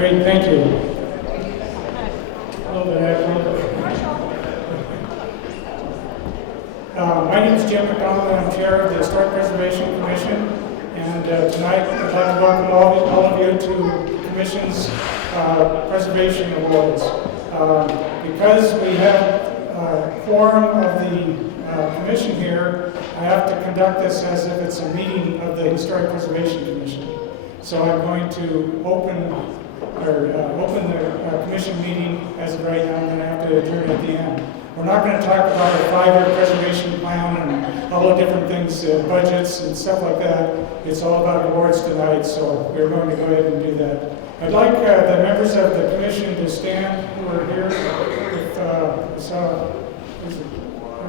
Great, thank you. A little bit my name is Jim McDonald, and I'm chair of the Historic Preservation Commission. And tonight I'd like to welcome all of you to the Commission's Preservation Awards. Because we have a quorum of the Commission here, I have to conduct this as if it's a meeting of the Historic Preservation Commission. So I'm going to open the Commission meeting as of right now, and then I have to adjourn at the end. We're not going to talk about a 5-year preservation plan and all the different things, budgets and stuff like that. It's all about awards tonight, so we're going to go ahead and do that. I'd like the members of the Commission to stand who are here.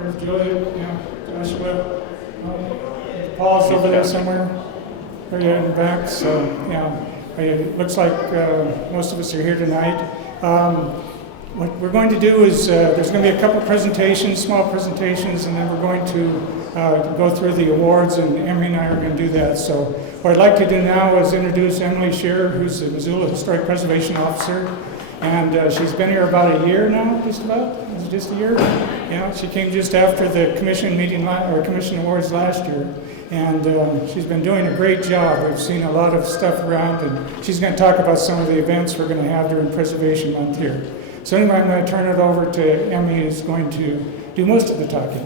There's Julia, Joshua, Paul's over there somewhere. Right in the back, so it looks like most of us are here tonight. What we're going to do is there's going to be a couple presentations, small presentations, and then we're going to go through the awards, and Emily and I are going to do that. So what I'd like to do now is introduce Emily Shearer, who's the Missoula Historic Preservation Officer, and she's been here about a year now, just about. Is it just a year? Yeah, she came just after the Commission meeting or Commission Awards last year. And she's been doing a great job. We've seen a lot of stuff around, and she's going to talk about some of the events we're going to have during Preservation Month here. So anyway, I'm going to turn it over to Emmy, who's going to do most of the talking.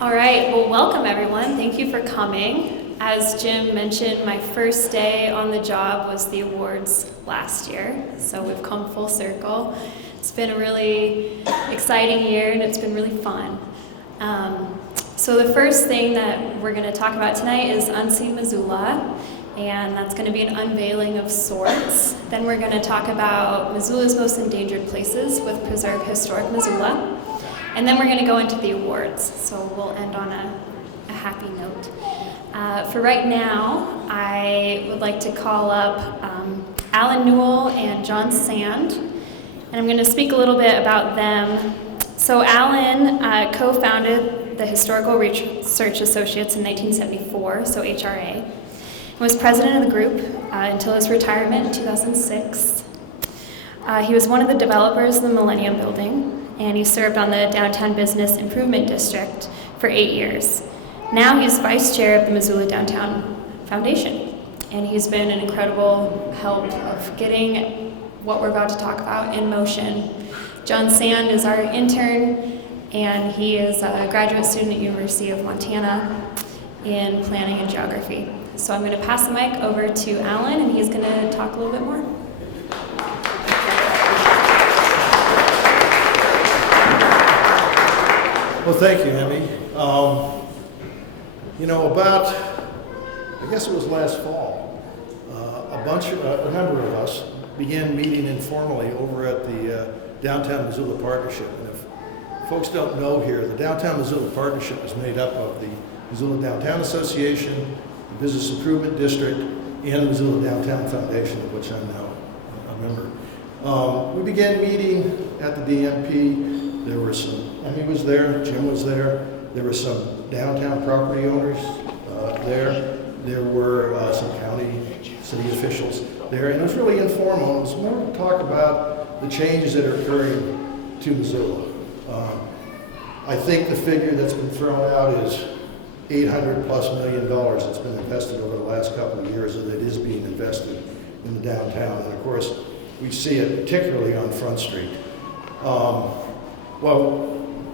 All right, well, welcome everyone. Thank you for coming. As Jim mentioned, my first day on the job was the awards last year, so we've come full circle. It's been a really exciting year, and it's been really fun. So the first thing that we're going to talk about tonight is Unseen Missoula, and that's going to be an unveiling of sorts. Then we're going to talk about Missoula's most endangered places with Preserve Historic Missoula, and then we're going to go into the awards. So we'll end on a happy note. For right now, I would like to call up Alan Newell and John Sand, and I'm going to speak a little bit about them. So Alan co-founded the Historical Research Associates in 1974, so HRA, and was president of the group until his retirement in 2006. He was one of the developers of the Millennium Building, and he served on the Downtown Business Improvement District for 8 years. Now he's vice chair of the Missoula Downtown Foundation, and he's been an incredible help of getting what we're about to talk about in motion. John Sand is our intern, and he is a graduate student at University of Montana in planning and geography. So I'm going to pass the mic over to Alan, and he's going to talk a little bit more. Well, thank you, Emmy. I guess it was last fall, a number of us began meeting informally over at the Downtown Missoula Partnership. And if folks don't know here, the Downtown Missoula Partnership is made up of the Missoula Downtown Association, the Business Improvement District, and the Missoula Downtown Foundation, of which I'm now a member. We began meeting at the DMP. There were Emmy was there, Jim was there. There were some downtown property owners there. There were some county, city officials there, and it was really informal. It was more to talk about the changes that are occurring to Missoula. I think the figure that's been thrown out is $800+ million that's been invested over the last couple of years, and that is being invested in the downtown. And of course, we see it particularly on Front Street.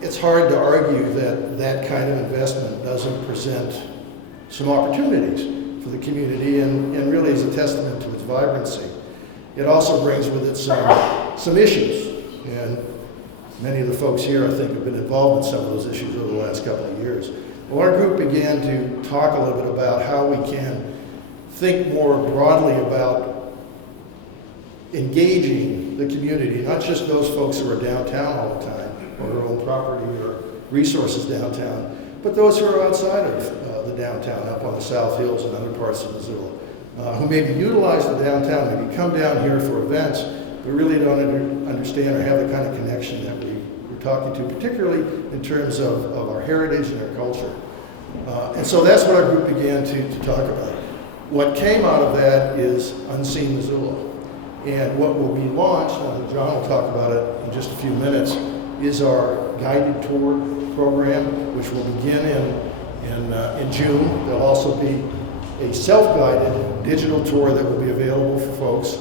It's hard to argue that that kind of investment doesn't present some opportunities for the community and really is a testament to its vibrancy. It also brings with it some issues, and many of the folks here, I think, have been involved in some of those issues over the last couple of years. Well, our group began to talk a little bit about how we can think more broadly about engaging the community, not just those folks who are downtown all the time, or their own property or resources downtown, but those who are outside of the downtown, up on the South Hills and other parts of Missoula, who maybe utilize the downtown, maybe come down here for events, but really don't understand or have the kind of connection that we're talking to, particularly in terms of our heritage and our culture. And so that's what our group began to talk about. What came out of that is Unseen Missoula. And what will be launched, and John will talk about it in just a few minutes, is our guided tour program, which will begin in June. There'll also be a self-guided digital tour that will be available for folks.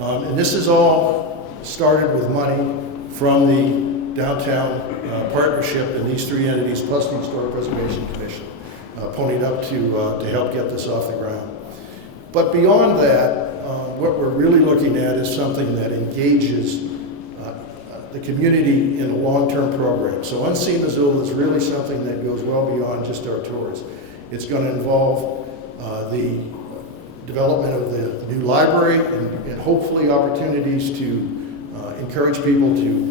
And this is all started with money from the downtown partnership and these three entities, plus the Historic Preservation Commission, ponied up to help get this off the ground. But beyond that, what we're really looking at is something that engages the community in a long-term program. So Unseen Missoula is really something that goes well beyond just our tours. It's going to involve the development of the new library and hopefully opportunities to encourage people to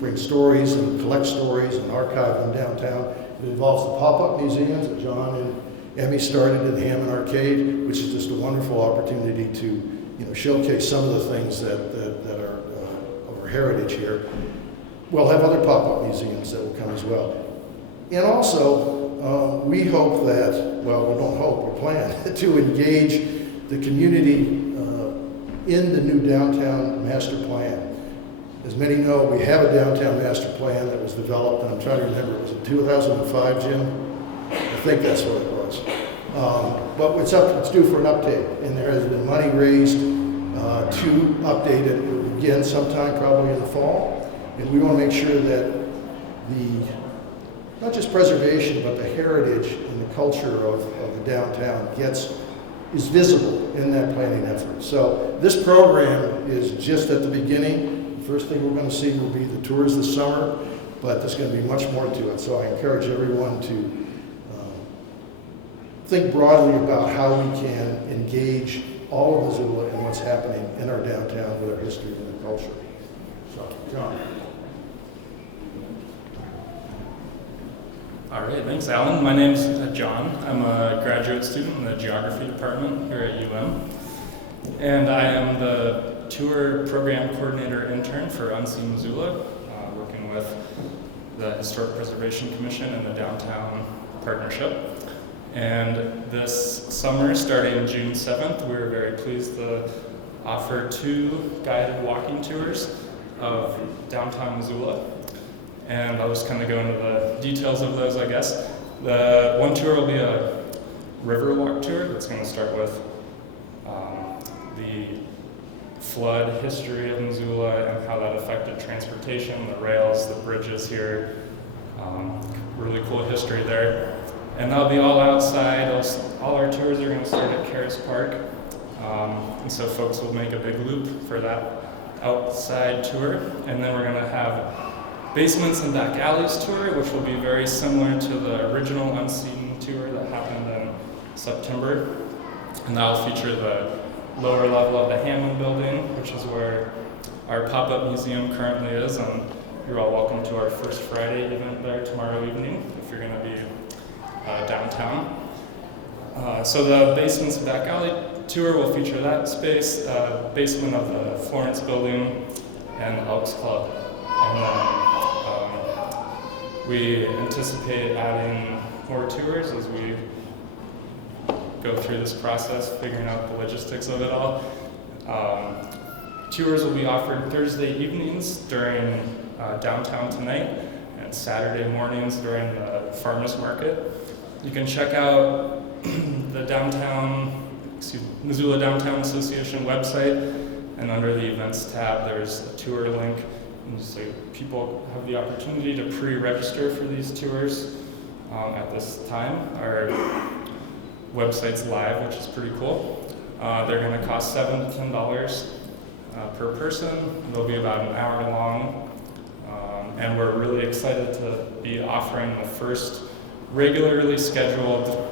bring stories and collect stories and archive them downtown. It involves the pop-up museums that John and Emmy started in the Hammond Arcade, which is just a wonderful opportunity to showcase some of the things that are of our heritage here. We'll have other pop-up museums that will come as well. And also, we hope that, well, we don't hope, we plan to engage the community in the new downtown master plan. As many know, we have a downtown master plan that was developed, and I'm trying to remember, was it 2005, Jim? I think that's what it was. But it's due for an update, and there has been money raised to update it. It will begin sometime probably in the fall, and we want to make sure that not just preservation, but the heritage and the culture of the downtown is visible in that planning effort. So this program is just at the beginning. The first thing we're going to see will be the tours this summer, but there's going to be much more to it. So I encourage everyone to think broadly about how we can engage all of Missoula and what's happening in our downtown with our history and our culture. So, John. All right, thanks, Alan. My name's John. I'm a graduate student in the geography department here at UM, and I am the tour program coordinator intern for Unseen Missoula, working with the Historic Preservation Commission and the Downtown Partnership. And this summer, starting June 7th, we were very pleased to offer 2 guided walking tours of downtown Missoula. And I'll just kind of go into the details of those, I guess. The one tour will be a river walk tour that's going to start with the flood history of Missoula and how that affected transportation, the rails, the bridges here. Really cool history there. And that'll be all outside. All our tours are going to start at Caras Park. And so folks will make a big loop for that outside tour. And then we're going to have Basements and Back Alleys tour, which will be very similar to the original Unseen tour that happened in September. And that will feature the lower level of the Hammond building, which is where our pop-up museum currently is. And you're all welcome to our First Friday event there tomorrow evening if you're going to be downtown. So the Basements and Back Alley tour will feature that space, basement of the Florence building and the Elks Club. And then we anticipate adding more tours as we go through this process, figuring out the logistics of it all. Tours will be offered Thursday evenings during Downtown Tonight and Saturday mornings during the farmers market. You can check out the Missoula Downtown Association website, and under the events tab there's a tour link. And so people have the opportunity to pre-register for these tours at this time. Our website's live, which is pretty cool. They're going to cost $7 to $10 per person. They'll be about an hour long. And we're really excited to be offering the first regularly scheduled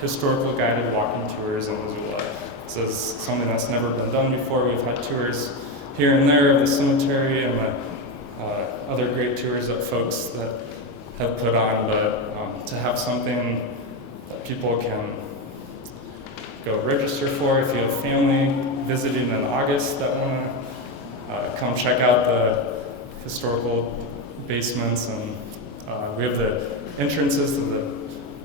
historical guided walking tours in Missoula. This is something that's never been done before. We've had tours here and there of the cemetery and the other great tours that folks that have put on, but to have something that people can go register for. If you have family visiting in August that want to come check out the historical basements, and we have the entrances to the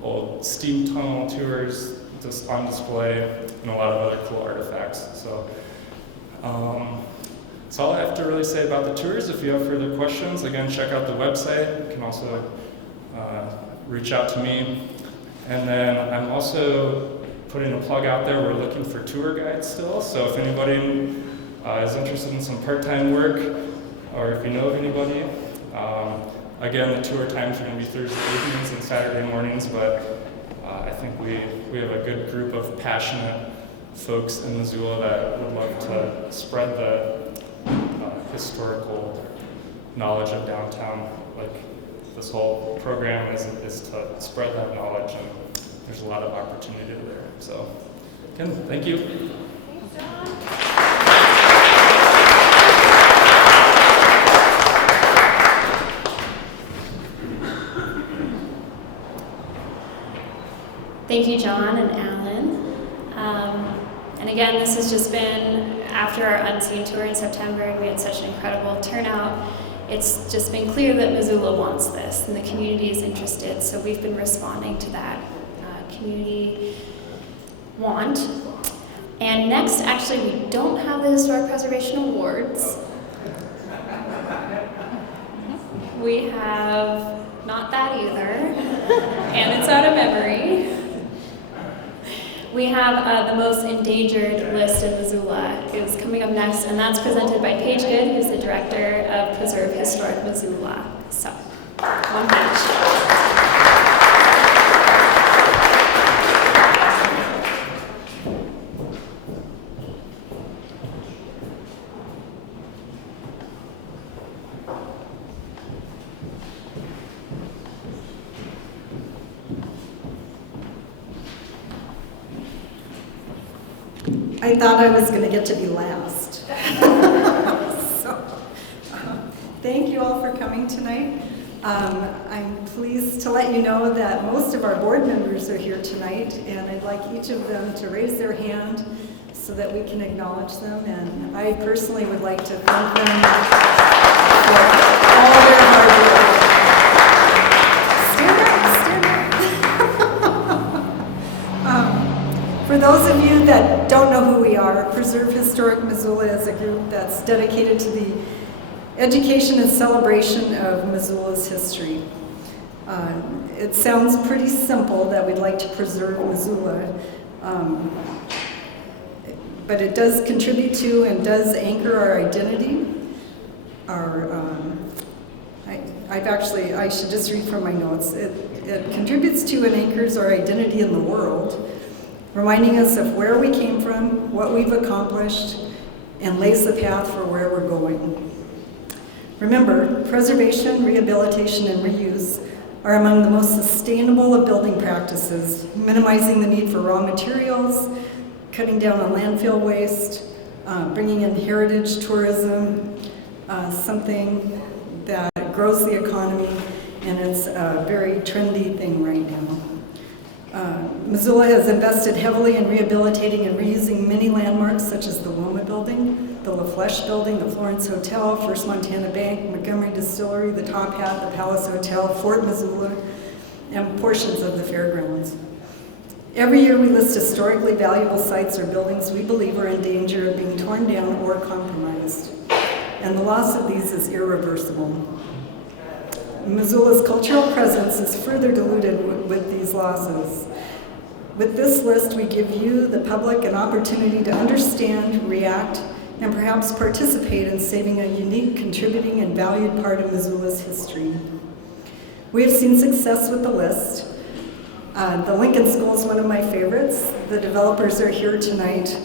old steam tunnel tours just on display, and a lot of other cool artifacts. So that's all I have to really say about the tours. If you have further questions, again, check out the website. You can also reach out to me. And then I'm also putting a plug out there. We're looking for tour guides still. So if anybody is interested in some part-time work, or if you know of anybody, again, the tour times are going to be Thursday evenings and Saturday mornings, but I think we have a good group of passionate folks in Missoula that would love to spread the historical knowledge of downtown. Like, this whole program is to spread that knowledge, and there's a lot of opportunity there. So, again, thank you. Thanks, John. Thank you, John and Alan. And again, this has just been after our Unseen tour in September, and we had such an incredible turnout. It's just been clear that Missoula wants this, and the community is interested, so we've been responding to that community want. And next, actually, we don't have the Historic Preservation Awards. We have not that either, and it's out of memory. We have the most endangered list in Missoula is coming up next, and that's presented by Paige Good, who's the director of Preserve Historic Missoula. So, one Paige. I thought I was going to get to be last. Thank you all for coming tonight. I'm pleased to let you know that most of our board members are here tonight, and I'd like each of them to raise their hand so that we can acknowledge them. And I personally would like to thank them for all their hard work. For those of you that don't know who we are, Preserve Historic Missoula is a group that's dedicated to the education and celebration of Missoula's history. It sounds pretty simple that we'd like to preserve Missoula, but it does contribute to and does anchor our identity. I should just read from my notes. It contributes to and anchors our identity in the world, reminding us of where we came from, what we've accomplished, and lays the path for where we're going. Remember, preservation, rehabilitation, and reuse are among the most sustainable of building practices, minimizing the need for raw materials, cutting down on landfill waste, bringing in heritage tourism, something that grows the economy, and it's a very trendy thing right now. Missoula has invested heavily in rehabilitating and reusing many landmarks such as the Wilma Building, the La Flèche Building, the Florence Hotel, First Montana Bank, Montgomery Distillery, the Top Hat, the Palace Hotel, Fort Missoula, and portions of the fairgrounds. Every year we list historically valuable sites or buildings we believe are in danger of being torn down or compromised, and the loss of these is irreversible. Missoula's cultural presence is further diluted with these losses. With this list, we give you, the public, an opportunity to understand, react, and perhaps participate in saving a unique, contributing, and valued part of Missoula's history. We have seen success with the list. The Lincoln School is one of my favorites. The developers are here tonight.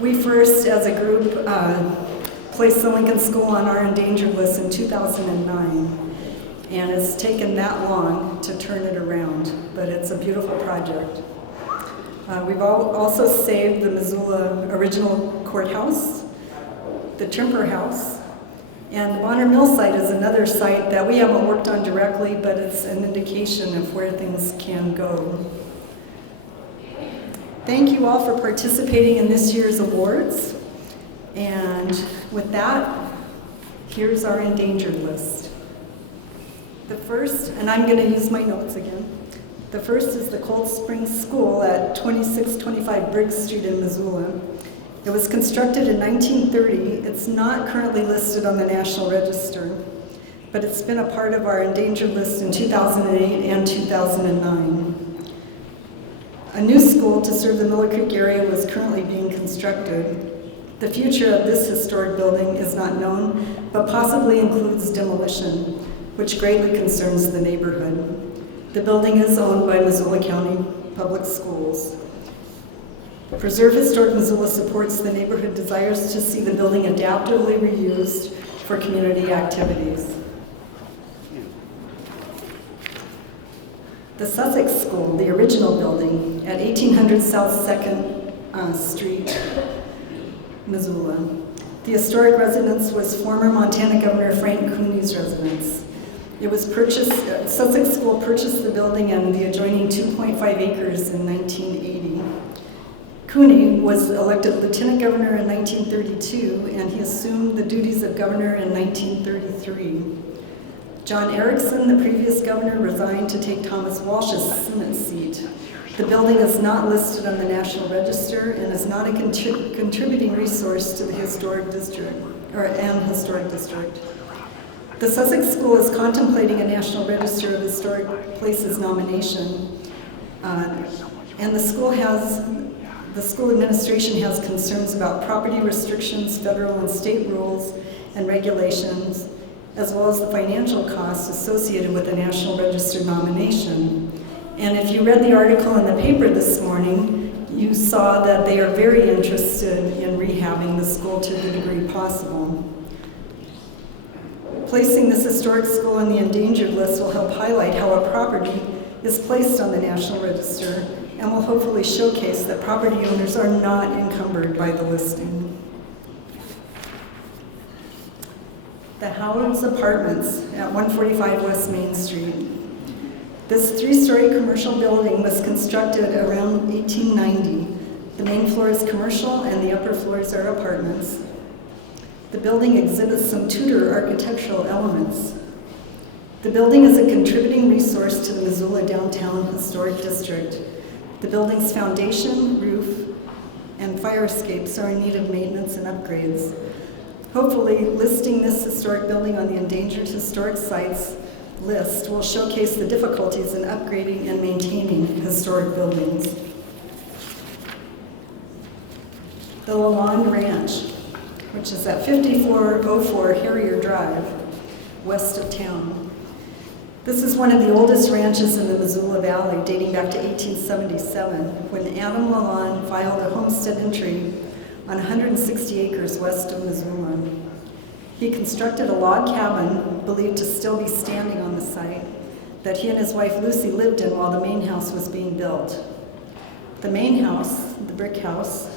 We first, as a group, placed the Lincoln School on our endangered list in 2009. And it's taken that long to turn it around, but it's a beautiful project. We've also saved the Missoula original courthouse, the Tremper house, and the Bonner Mill site is another site that we haven't worked on directly, but it's an indication of where things can go. Thank you all for participating in this year's awards. And with that, here's our endangered list. The first, and I'm going to use my notes again. The first is the Cold Springs School at 2625 Briggs Street in Missoula. It was constructed in 1930. It's not currently listed on the National Register, but it's been a part of our endangered list in 2008 and 2009. A new school to serve the Miller Creek area was currently being constructed. The future of this historic building is not known, but possibly includes demolition, which greatly concerns the neighborhood. The building is owned by Missoula County Public Schools. Preserve Historic Missoula supports the neighborhood desires to see the building adaptively reused for community activities. The Sussex School, the original building at 1800 South 2nd Street, Missoula. The historic residence was former Montana Governor Frank Cooney's residence. It was purchased, Sussex School purchased the building and the adjoining 2.5 acres in 1980. Cooney was elected lieutenant governor in 1932, and he assumed the duties of governor in 1933. John Erickson, the previous governor, resigned to take Thomas Walsh's Senate seat. The building is not listed on the National Register and is not a contributing resource to the historic district, historic district. The Sussex School is contemplating a National Register of Historic Places nomination, and the school administration has concerns about property restrictions, federal and state rules and regulations, as well as the financial costs associated with a National Register nomination. And if you read the article in the paper this morning, you saw that they are very interested in rehabbing the school to the degree possible. Placing this historic school on the endangered list will help highlight how a property is placed on the National Register and will hopefully showcase that property owners are not encumbered by the listing. The Howard's Apartments at 145 West Main Street. This three-story commercial building was constructed around 1890. The main floor is commercial and the upper floors are apartments. The building exhibits some Tudor architectural elements. The building is a contributing resource to the Missoula Downtown Historic District. The building's foundation, roof, and fire escapes are in need of maintenance and upgrades. Hopefully, listing this historic building on the Endangered Historic Sites list will showcase the difficulties in upgrading and maintaining historic buildings. The Lalonde Ranch, which is at 5404 Harrier Drive, west of town. This is one of the oldest ranches in the Missoula Valley, dating back to 1877, when Adam Lalonde filed a homestead entry on 160 acres west of Missoula. He constructed a log cabin, believed to still be standing on the site, that he and his wife Lucy lived in while the main house was being built. The main house, the brick house,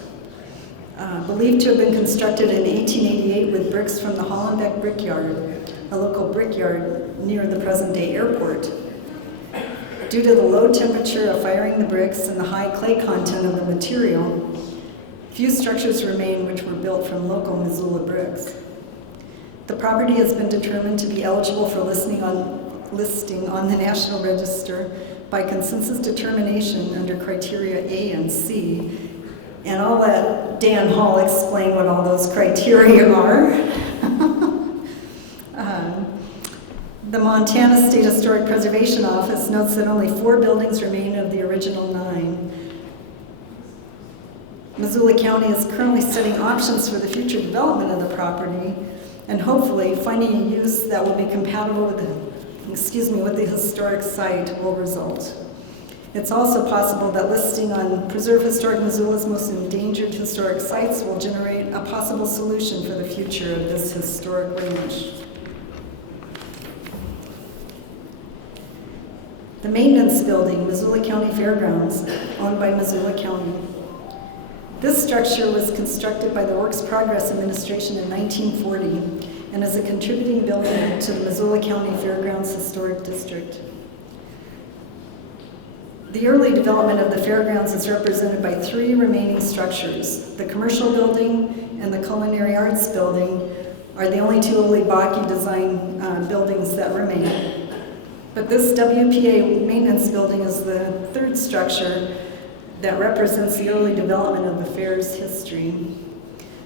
believed to have been constructed in 1888 with bricks from the Hollenbeck Brickyard, a local brickyard near the present-day airport. Due to the low temperature of firing the bricks and the high clay content of the material, few structures remain which were built from local Missoula bricks. The property has been determined to be eligible for listing on the National Register by consensus determination under criteria A and C. And I'll let Dan Hall explain what all those criteria are. The Montana State Historic Preservation Office notes that only 4 buildings remain of the original 9. Missoula County is currently studying options for the future development of the property, and hopefully finding a use that will be compatible with the historic site will result. It's also possible that listing on Preserve Historic Missoula's most endangered historic sites will generate a possible solution for the future of this historic ranch. The maintenance building, Missoula County Fairgrounds, owned by Missoula County. This structure was constructed by the Works Progress Administration in 1940 and is a contributing building to the Missoula County Fairgrounds Historic District. The early development of the fairgrounds is represented by 3 remaining structures. The commercial building and the culinary arts building are the only 2 Olibaki design buildings that remain. But this WPA maintenance building is the third structure that represents the early development of the fair's history.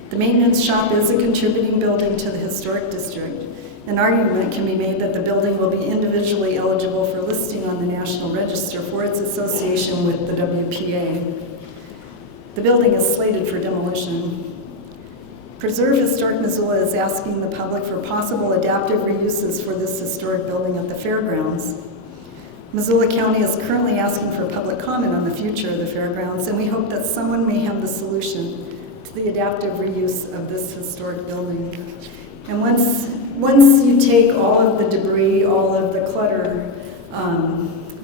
The maintenance shop is a contributing building to the historic district. An argument can be made that the building will be individually eligible for listing on the National Register for its association with the WPA. The building is slated for demolition. Preserve Historic Missoula is asking the public for possible adaptive reuses for this historic building at the fairgrounds. Missoula County is currently asking for public comment on the future of the fairgrounds, and we hope that someone may have the solution to the adaptive reuse of this historic building. And once you take all of the debris, all of the clutter,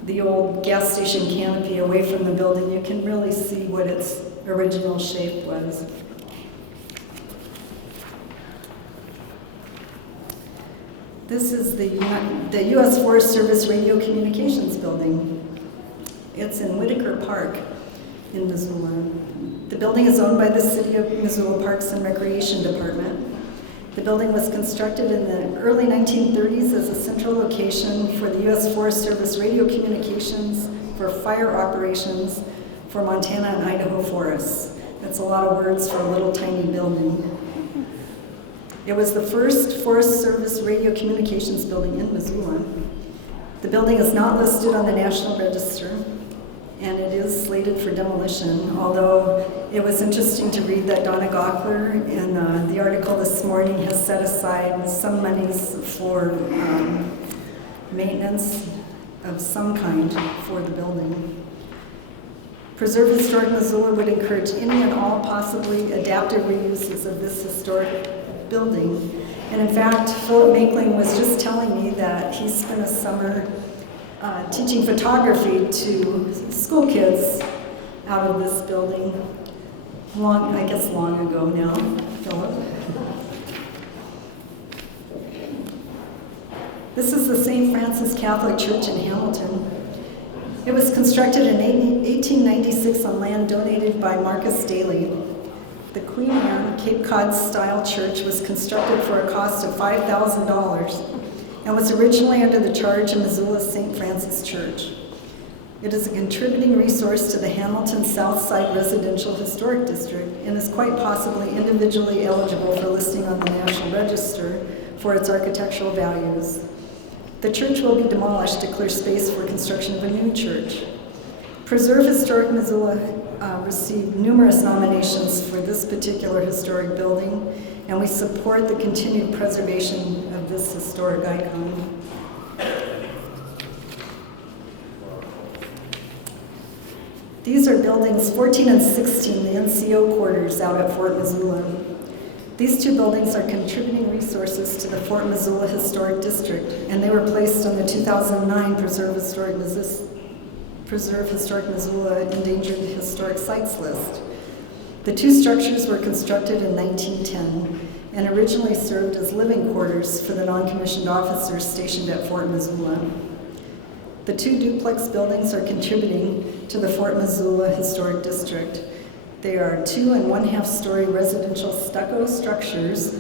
the old gas station canopy away from the building, you can really see what its original shape was. This is the U.S. Forest Service Radio Communications Building. It's in Whitaker Park in Missoula. The building is owned by the City of Missoula Parks and Recreation Department. The building was constructed in the early 1930s as a central location for the U.S. Forest Service radio communications for fire operations for Montana and Idaho forests. That's a lot of words for a little tiny building. It was the first Forest Service radio communications building in Missoula. The building is not listed on the National Register, and it is slated for demolition, although it was interesting to read that Donna Gockler in the article this morning has set aside some monies for maintenance of some kind for the building. Preserve Historic Missoula would encourage any and all possibly adaptive reuses of this historic building. And in fact, Philip Makeling was just telling me that he spent a summer teaching photography to school kids out of this building long ago now, Philip. This is the St. Francis Catholic Church in Hamilton. It was constructed in 1896 on land donated by Marcus Daly. The Queen Anne Cape Cod style church was constructed for a cost of $5,000 and was originally under the charge of Missoula's St. Francis Church. It is a contributing resource to the Hamilton South Side Residential Historic District and is quite possibly individually eligible for listing on the National Register for its architectural values. The church will be demolished to clear space for construction of a new church. Preserve Historic Missoula received numerous nominations for this particular historic building, and we support the continued preservation of this historic icon. These are buildings 14 and 16, the NCO Quarters out at Fort Missoula. These two buildings are contributing resources to the Fort Missoula Historic District, and they were placed on the 2009 Preserve Historic Missoula Endangered Historic Sites list. The two structures were constructed in 1910 and originally served as living quarters for the non-commissioned officers stationed at Fort Missoula. The two duplex buildings are contributing to the Fort Missoula Historic District. They are 2 1/2 story residential stucco structures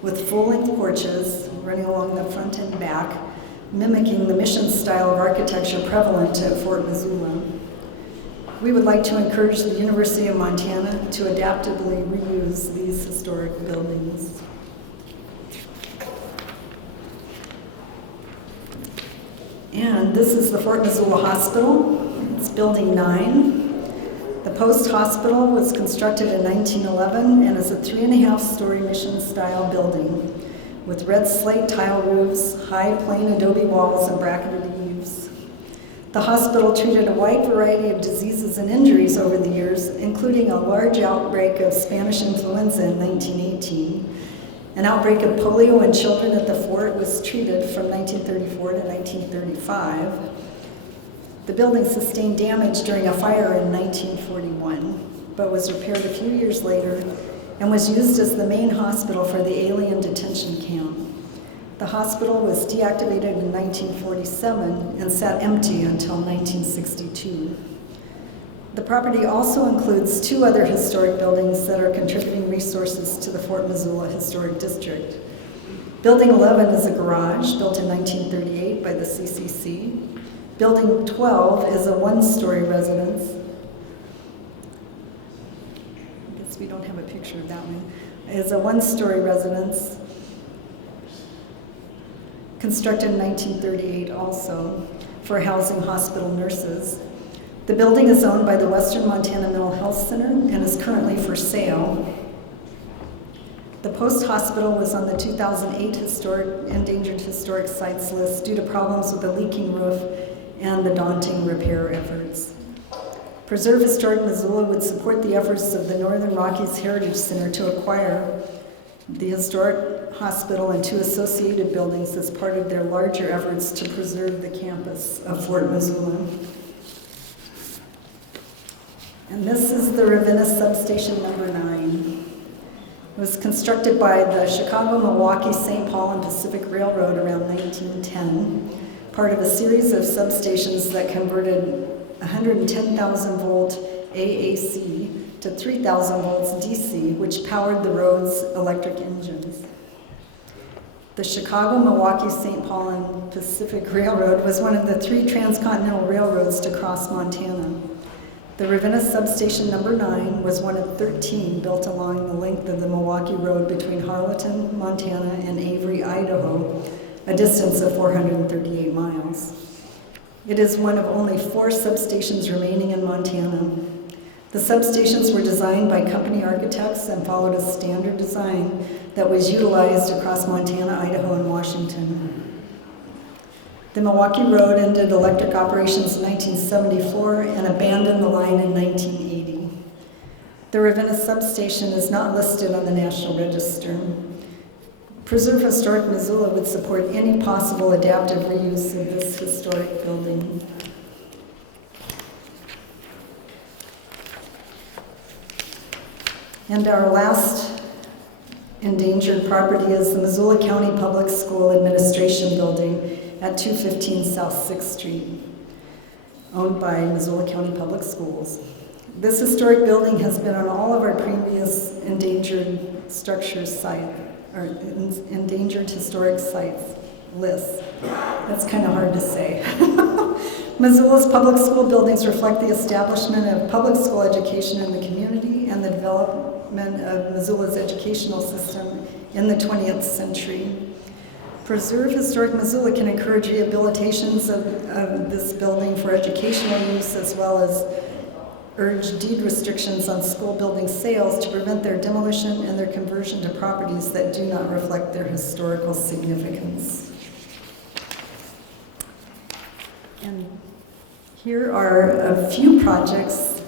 with full-length porches running along the front and back, mimicking the mission style of architecture prevalent at Fort Missoula. We would like to encourage the University of Montana to adaptively reuse these historic buildings. And this is the Fort Missoula Hospital. It's Building 9. The post hospital was constructed in 1911 and is a 3 1/2 story mission style building with red slate tile roofs, high plain adobe walls, and bracketed eaves. The hospital treated a wide variety of diseases and injuries over the years, including a large outbreak of Spanish influenza in 1918. An outbreak of polio in children at the fort was treated from 1934 to 1935. The building sustained damage during a fire in 1941, but was repaired a few years later and was used as the main hospital for the alien detention camp. The hospital was deactivated in 1947 and sat empty until 1962. The property also includes 2 other historic buildings that are contributing resources to the Fort Missoula Historic District. Building 11 is a garage built in 1938 by the CCC. Building 12 is a one-story residence. I guess we don't have a picture of that one. It's a one-story residence constructed in 1938 also for housing hospital nurses. The building is owned by the Western Montana Mental Health Center and is currently for sale. The post hospital was on the 2008 endangered historic sites list due to problems with a leaking roof and the daunting repair efforts. Preserve Historic Missoula would support the efforts of the Northern Rockies Heritage Center to acquire the historic hospital and 2 associated buildings as part of their larger efforts to preserve the campus of Fort Missoula. And this is the Ravenna Substation number 9. It was constructed by the Chicago, Milwaukee, St. Paul, and Pacific Railroad around 1910, part of a series of substations that converted 110,000 volt AAC to 3,000 volts DC, which powered the road's electric engines. The Chicago, Milwaukee, St. Paul, and Pacific Railroad was one of the 3 transcontinental railroads to cross Montana. The Ravenna Substation number 9 was one of 13 built along the length of the Milwaukee Road between Harleton, Montana, and Avery, Idaho, a distance of 438 miles. It is one of only 4 substations remaining in Montana. The substations were designed by company architects and followed a standard design that was utilized across Montana, Idaho, and Washington. The Milwaukee Road ended electric operations in 1974 and abandoned the line in 1980. The Ravenna Substation is not listed on the National Register. Preserve Historic Missoula would support any possible adaptive reuse of this historic building. And our last endangered property is the Missoula County Public School Administration Building at 215 South 6th Street, owned by Missoula County Public Schools. This historic building has been on all of our previous endangered structures site, or endangered historic sites lists. That's kind of hard to say. Missoula's public school buildings reflect the establishment of public school education in the community and the development of Missoula's educational system in the 20th century. Preserve Historic Missoula can encourage rehabilitations of this building for educational use, as well as urge deed restrictions on school building sales to prevent their demolition and their conversion to properties that do not reflect their historical significance. And here are a few projects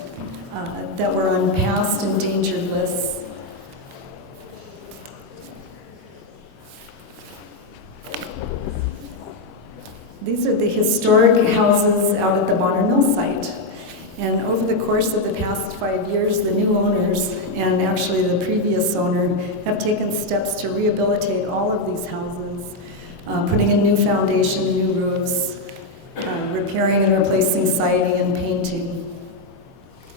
that were on past endangered lists. These are the historic houses out at the Bonner Mill site. And over the course of the past 5 years, the new owners, and actually the previous owner, have taken steps to rehabilitate all of these houses, putting in new foundation, new roofs, repairing and replacing siding and painting.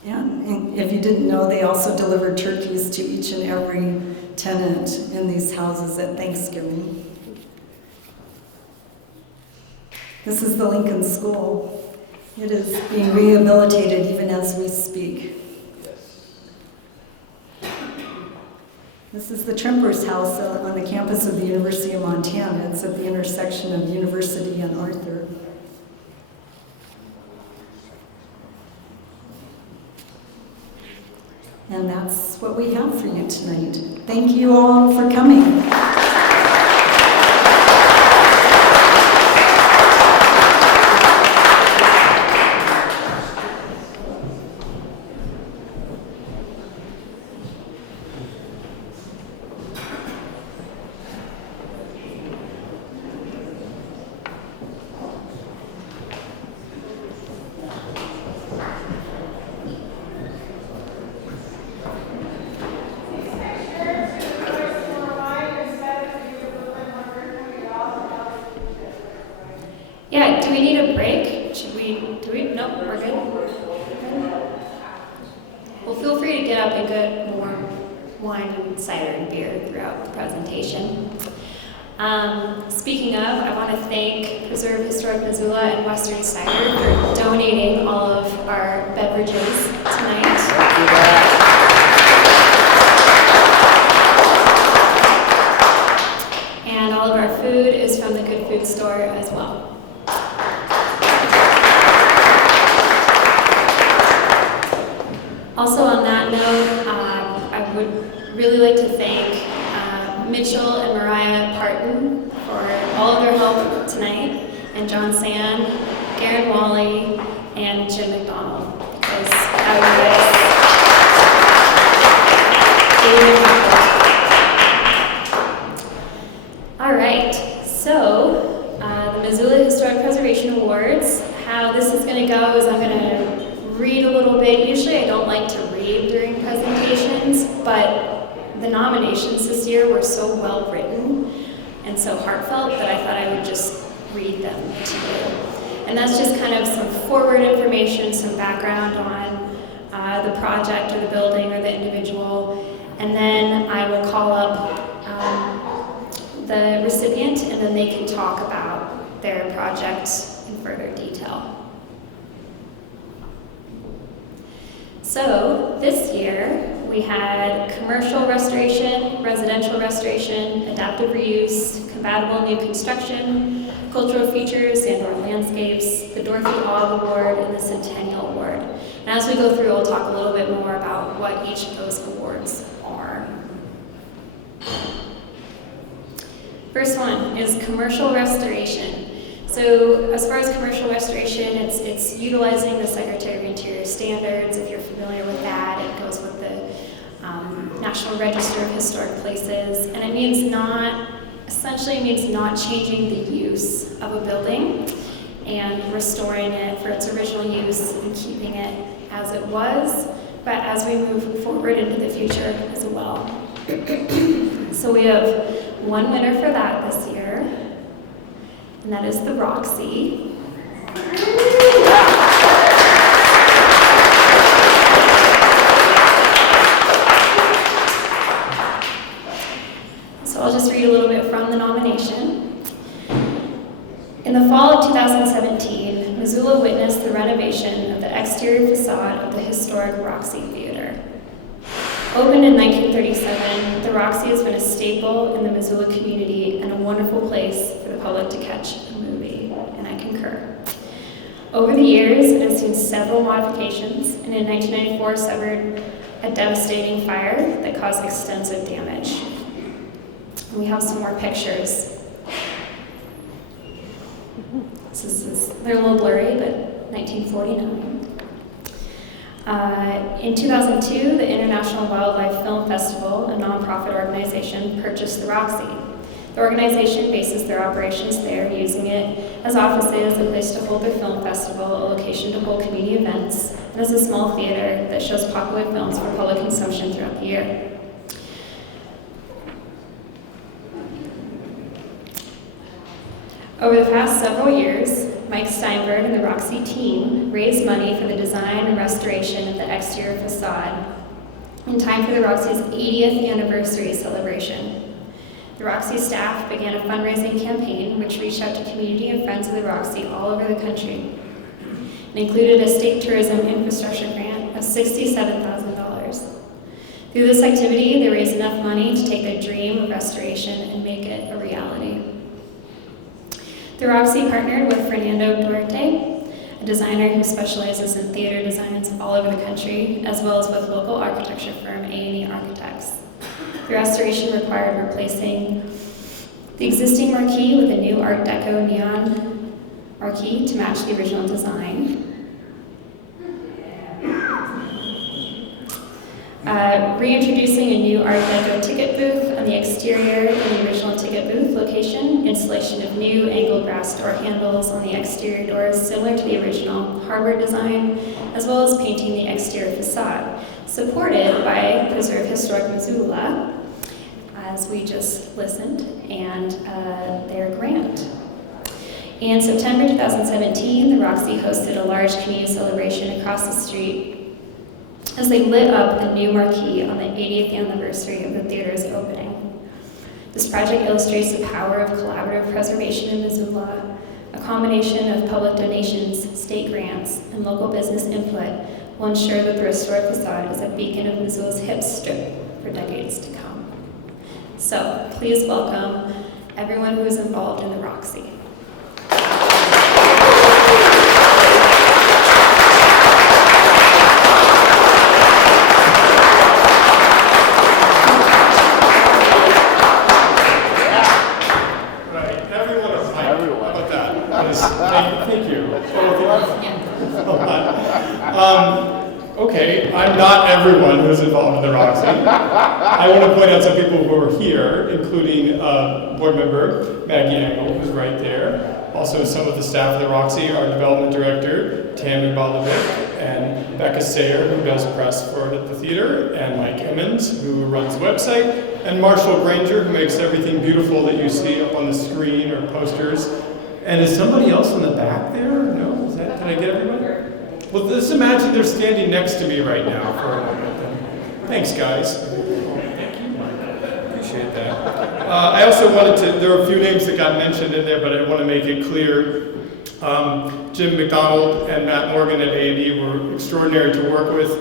And if you didn't know, they also delivered turkeys to each and every tenant in these houses at Thanksgiving. This is the Lincoln School. It is being rehabilitated even as we speak. This is the Tremper's house on the campus of the University of Montana. It's at the intersection of University and Arthur. And that's what we have for you tonight. Thank you all for coming. Yeah, do we need a break? No, we're good. Well, feel free to get up and get more wine and cider and beer throughout the presentation. Speaking of, I want to thank Preserve Historic Missoula and Western Cider for donating all of our beverages tonight. And all of our food is from the Good Food Store as well. Also on that note, I would really like to thank Mitchell and Mariah Parton for all of their help tonight, and John Sand, Garen Wally, and Jim McDonald, because all right, so the Missoula Historic Preservation Awards, how this is going to go is I'm going to read a little bit. Usually I don't like to read during presentations, but the nominations this year were so well written and so heartfelt that I thought I would just read them to you. And that's just kind of some forward information, some background on the project or the building or the individual. And then I will call up the recipient, and then they can talk about their project in further detail. So this year, we had commercial restoration, residential restoration, adaptive reuse, compatible new construction, cultural features and/or landscapes, the Dorothy Ogg Award, and the Centennial Award. And as we go through, I'll talk a little bit more about what each of those awards are. First one is commercial restoration. So as far as commercial restoration, it's utilizing the Secretary of Interior standards. If you're familiar with that, it goes with the National Register of Historic Places, and it means essentially means not changing the use of a building and restoring it for its original use and keeping it as it was, but as we move forward into the future as well. So we have one winner for that this year, and that is the Roxy. So I'll just read a little bit from the nomination. In the fall of 2017, Missoula witnessed the renovation of the exterior facade of the historic Roxy Theater. Opened in 1937, the Roxy has been a staple in the Missoula community and a wonderful place for the public to catch a movie, and I concur. Over the years, it has seen several modifications, and in 1994 suffered a devastating fire that caused extensive damage. And we have some more pictures. They're a little blurry, but 1949. In 2002, the International Wildlife Film Festival, a nonprofit organization, purchased the Roxy. The organization bases their operations there, using it as offices, a place to hold their film festival, a location to hold community events, and as a small theater that shows popular films for public consumption throughout the year. Over the past several years, Mike Steinberg and the Roxy team raised money for the design and restoration of the exterior facade in time for the Roxy's 80th anniversary celebration. The Roxy staff began a fundraising campaign which reached out to community and friends of the Roxy all over the country and included a state tourism infrastructure grant of $67,000. Through this activity, they raised enough money to take their dream of restoration and make it a reality. The Roxy partnered with Fernando Duarte, a designer who specializes in theater designs all over the country, as well as with local architecture firm A&E Architects. The restoration required replacing the existing marquee with a new Art Deco neon marquee to match the original design. Reintroducing a new Art Deco ticket booth on the exterior in the original ticket booth location, installation of new angled brass door handles on the exterior doors similar to the original hardware design, as well as painting the exterior facade, supported by Preserve Historic Missoula, as we just listened, and their grant. In September 2017, the Roxy hosted a large community celebration across the street as they lit up the new marquee on the 80th anniversary of the theater's opening. This project illustrates the power of collaborative preservation in Missoula. A combination of public donations, state grants, and local business input will ensure that the restored facade is a beacon of Missoula's hip strip for decades to come. So please welcome everyone who is involved in the Roxy. Thank you. Okay, I'm not everyone who's involved in the Roxy. I want to point out some people who are here, including board member Maggie Engel, who's right there. Also, some of the staff of the Roxy, our development director, Tammy Bolovic, and Becca Sayer, who does press for the theater, and Mike Emmons, who runs the website, and Marshall Granger, who makes everything beautiful that you see up on the screen or posters. And is somebody else in the back there? No? Is that, did I get everybody? Well, just imagine they're standing next to me right now for a moment. Thanks, guys. Thank you. Appreciate that. I also wanted to, there are a few names that got mentioned in there, but I want to make it clear. Jim McDonald and Matt Morgan at A&E were extraordinary to work with.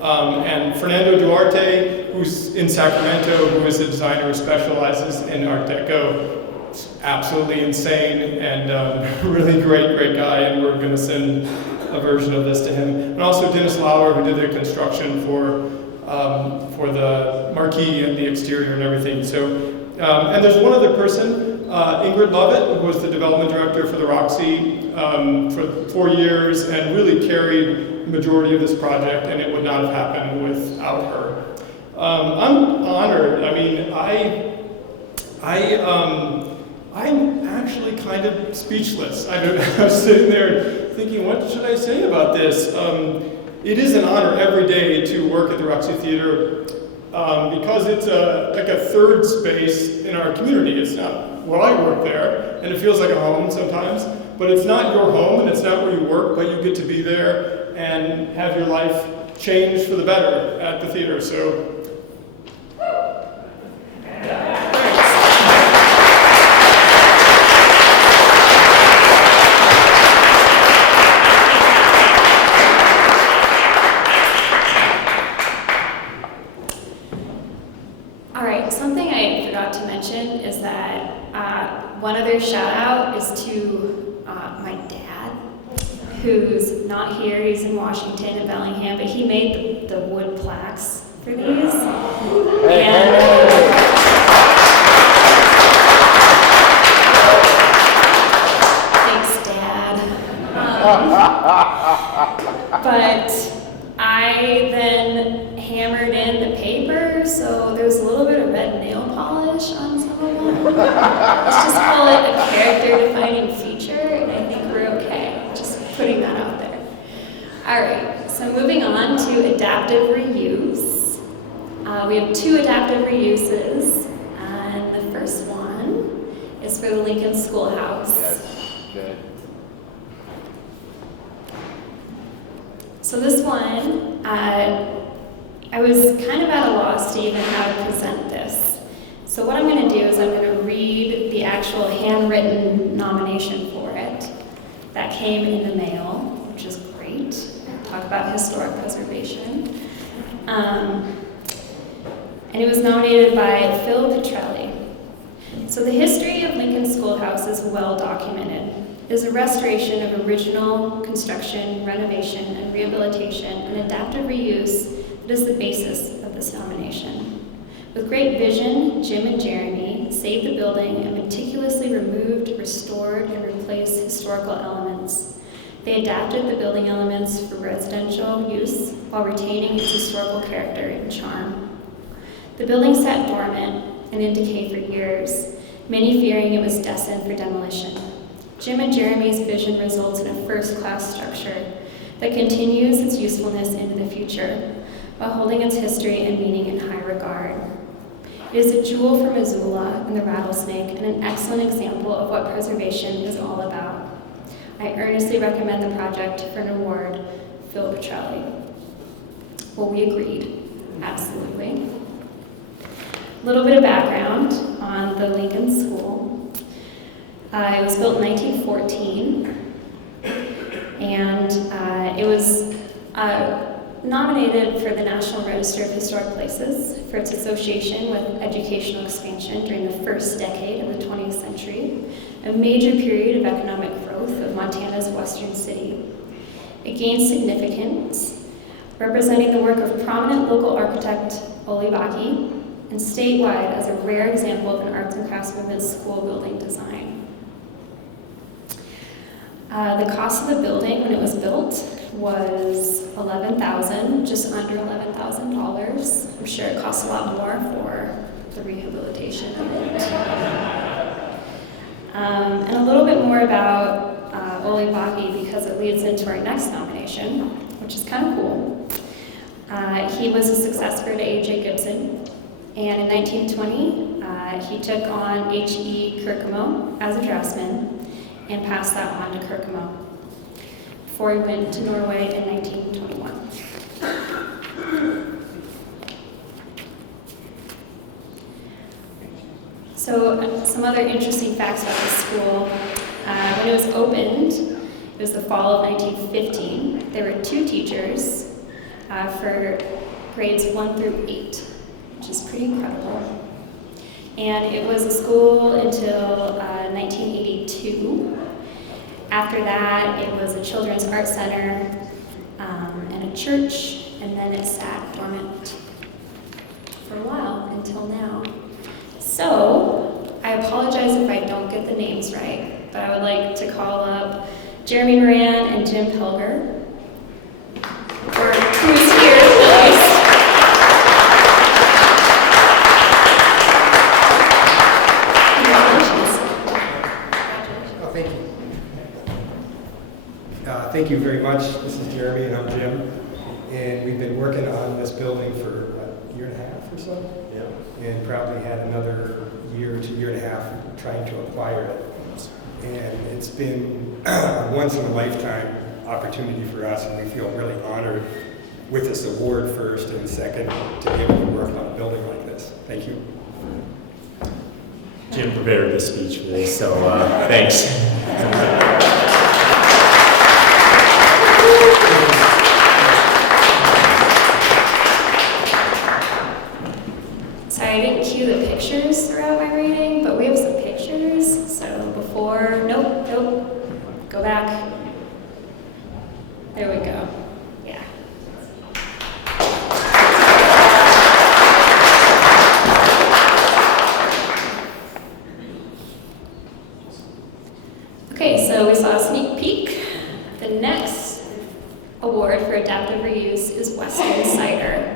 And Fernando Duarte, who's in Sacramento, who is a designer who specializes in Art Deco. Absolutely insane and really great guy, and we're going to send a version of this to him. And also Dennis Lauer, who did the construction for the marquee and the exterior and everything. So, and there's one other person, Ingrid Lovett, who was the development director for the Roxy for 4 years and really carried the majority of this project, and it would not have happened without her. I'm honored. I mean, I'm actually kind of speechless. I was sitting there thinking, what should I say about this? It is an honor every day to work at the Roxy Theater because it's like a third space in our community. It's not, well, I work there, and it feels like a home sometimes, but it's not your home, and it's not where you work, but you get to be there and have your life change for the better at the theater. So. One other shout out is to my dad, who's not here. He's in Washington and Bellingham, but he made the wood plaques for these. Thanks, Dad. But I then hammered in the paper, so there's a little bit of red nail polish on some of them. Let's just call it a character-defining feature, and I think we're okay. Just putting that out there. All right, so moving on to adaptive reuse. We have 2 adaptive reuses, and the first one is for the Lincoln Schoolhouse. Yes, good. So this one, I was kind of at a loss to even how to present this. So what I'm going to do is I'm going to read the actual handwritten nomination for it that came in the mail, which is great. Talk about historic preservation. And it was nominated by Phil Petrelli. So the history of Lincoln Schoolhouse is well documented. It is a restoration of original construction, renovation, and rehabilitation, and adaptive reuse that is the basis of this nomination. With great vision, Jim and Jeremy saved the building and meticulously removed, restored, and replaced historical elements. They adapted the building elements for residential use while retaining its historical character and charm. The building sat dormant and in decay for years, many fearing it was destined for demolition. Jim and Jeremy's vision results in a first-class structure that continues its usefulness into the future while holding its history and meaning in high regard. It is a jewel for Missoula and the rattlesnake and an excellent example of what preservation is all about. I earnestly recommend the project for an award, Phil Petrelli. Well, we agreed, absolutely. A little bit of background on the Lincoln School. It was built in 1914, and it was nominated for the National Register of Historic Places for its association with educational expansion during the first decade of the 20th century, a major period of economic growth of Montana's western city. It gained significance, representing the work of prominent local architect Ole Baki, and statewide as a rare example of an arts and crafts movement school building design. The cost of the building when it was built was just under $11,000. I'm sure it costs a lot more for the rehabilitation of it. And a little bit more about Ole Baki, because it leads into our next nomination, which is kind of cool. He was a successor to A.J. Gibson, and in 1920, he took on H.E. Kirkemo as a draftsman and passed that on to Kirkemo before he went to Norway in 1921. So some other interesting facts about the school. When it was opened, it was the fall of 1915. There were 2 teachers for grades 1 through 8, which is pretty incredible. And it was a school until 1982. After that, it was a children's art center and a church, and then it sat dormant for a while until now. So, I apologize if I don't get the names right, but I would like to call up Jeremy Moran and Jim Pelger, who's here, please. Thank you very much. This is Jeremy and I'm Jim. And we've been working on this building for a year and a half or so. Yeah. And probably had another year to year and a half trying to acquire it. And it's been a once in a lifetime opportunity for us, and we feel really honored with this award first and second to be able to work on a building like this. Thank you. Jim prepared this speech for this, so thanks. Sorry, I didn't cue the pictures throughout my reading, but we have some pictures. So nope, go back. There we go. Yeah. Okay, so we saw a sneak peek. The next award for adaptive reuse is Western Cider.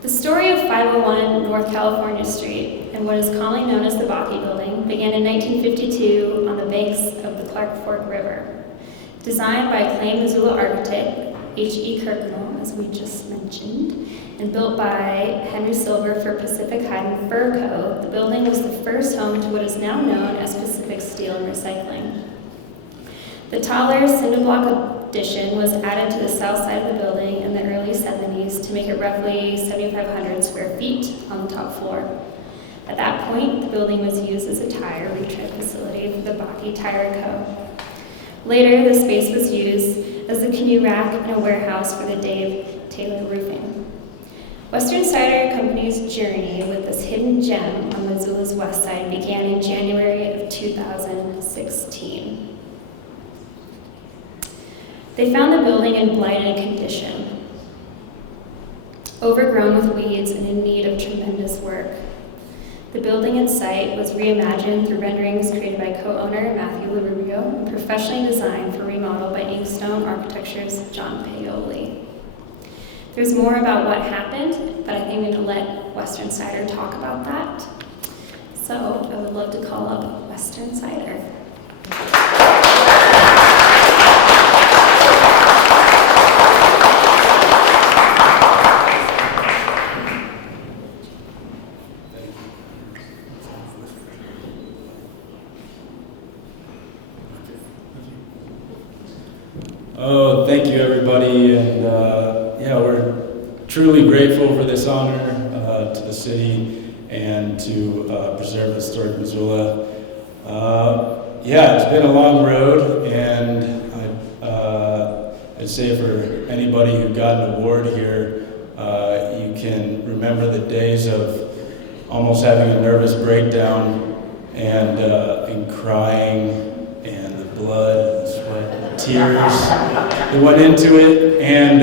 The story of 501 North California Street and what is commonly known as the Baki Building began in 1952 on the banks of the Clark Fork River. Designed by acclaimed Missoula architect H.E. Kirkemo, as we just mentioned, and built by Henry Silver for Pacific Hide and Fur Co., the building was the first home to what is now known as Pacific Steel and Recycling. The taller cinder block addition was added to the south side of the building in the early 70s to make it roughly 7,500 square feet on the top floor. At that point, the building was used as a tire retread facility for the Baki Tire Co. Later, the space was used as a canoe rack and a warehouse for the Dave Taylor Roofing. Western Cider Company's journey with this hidden gem on Missoula's west side began in January of 2016. They found the building in blighted condition, overgrown with weeds and in need of tremendous work. The building and site was reimagined through renderings created by co-owner Matthew LaRubio and professionally designed for remodel by Inkstone Architecture's John Paoli. There's more about what happened, but I think we need to let Western Cider talk about that. So I would love to call up Western Cider. Oh, thank you, everybody. And yeah, we're truly grateful for this honor to the city and to preserve historic Missoula. Yeah, it's been a long road, and I'd say for anybody who got an award here, you can remember the days of almost having a nervous breakdown and crying and the blood and sweat and tears that went into it, and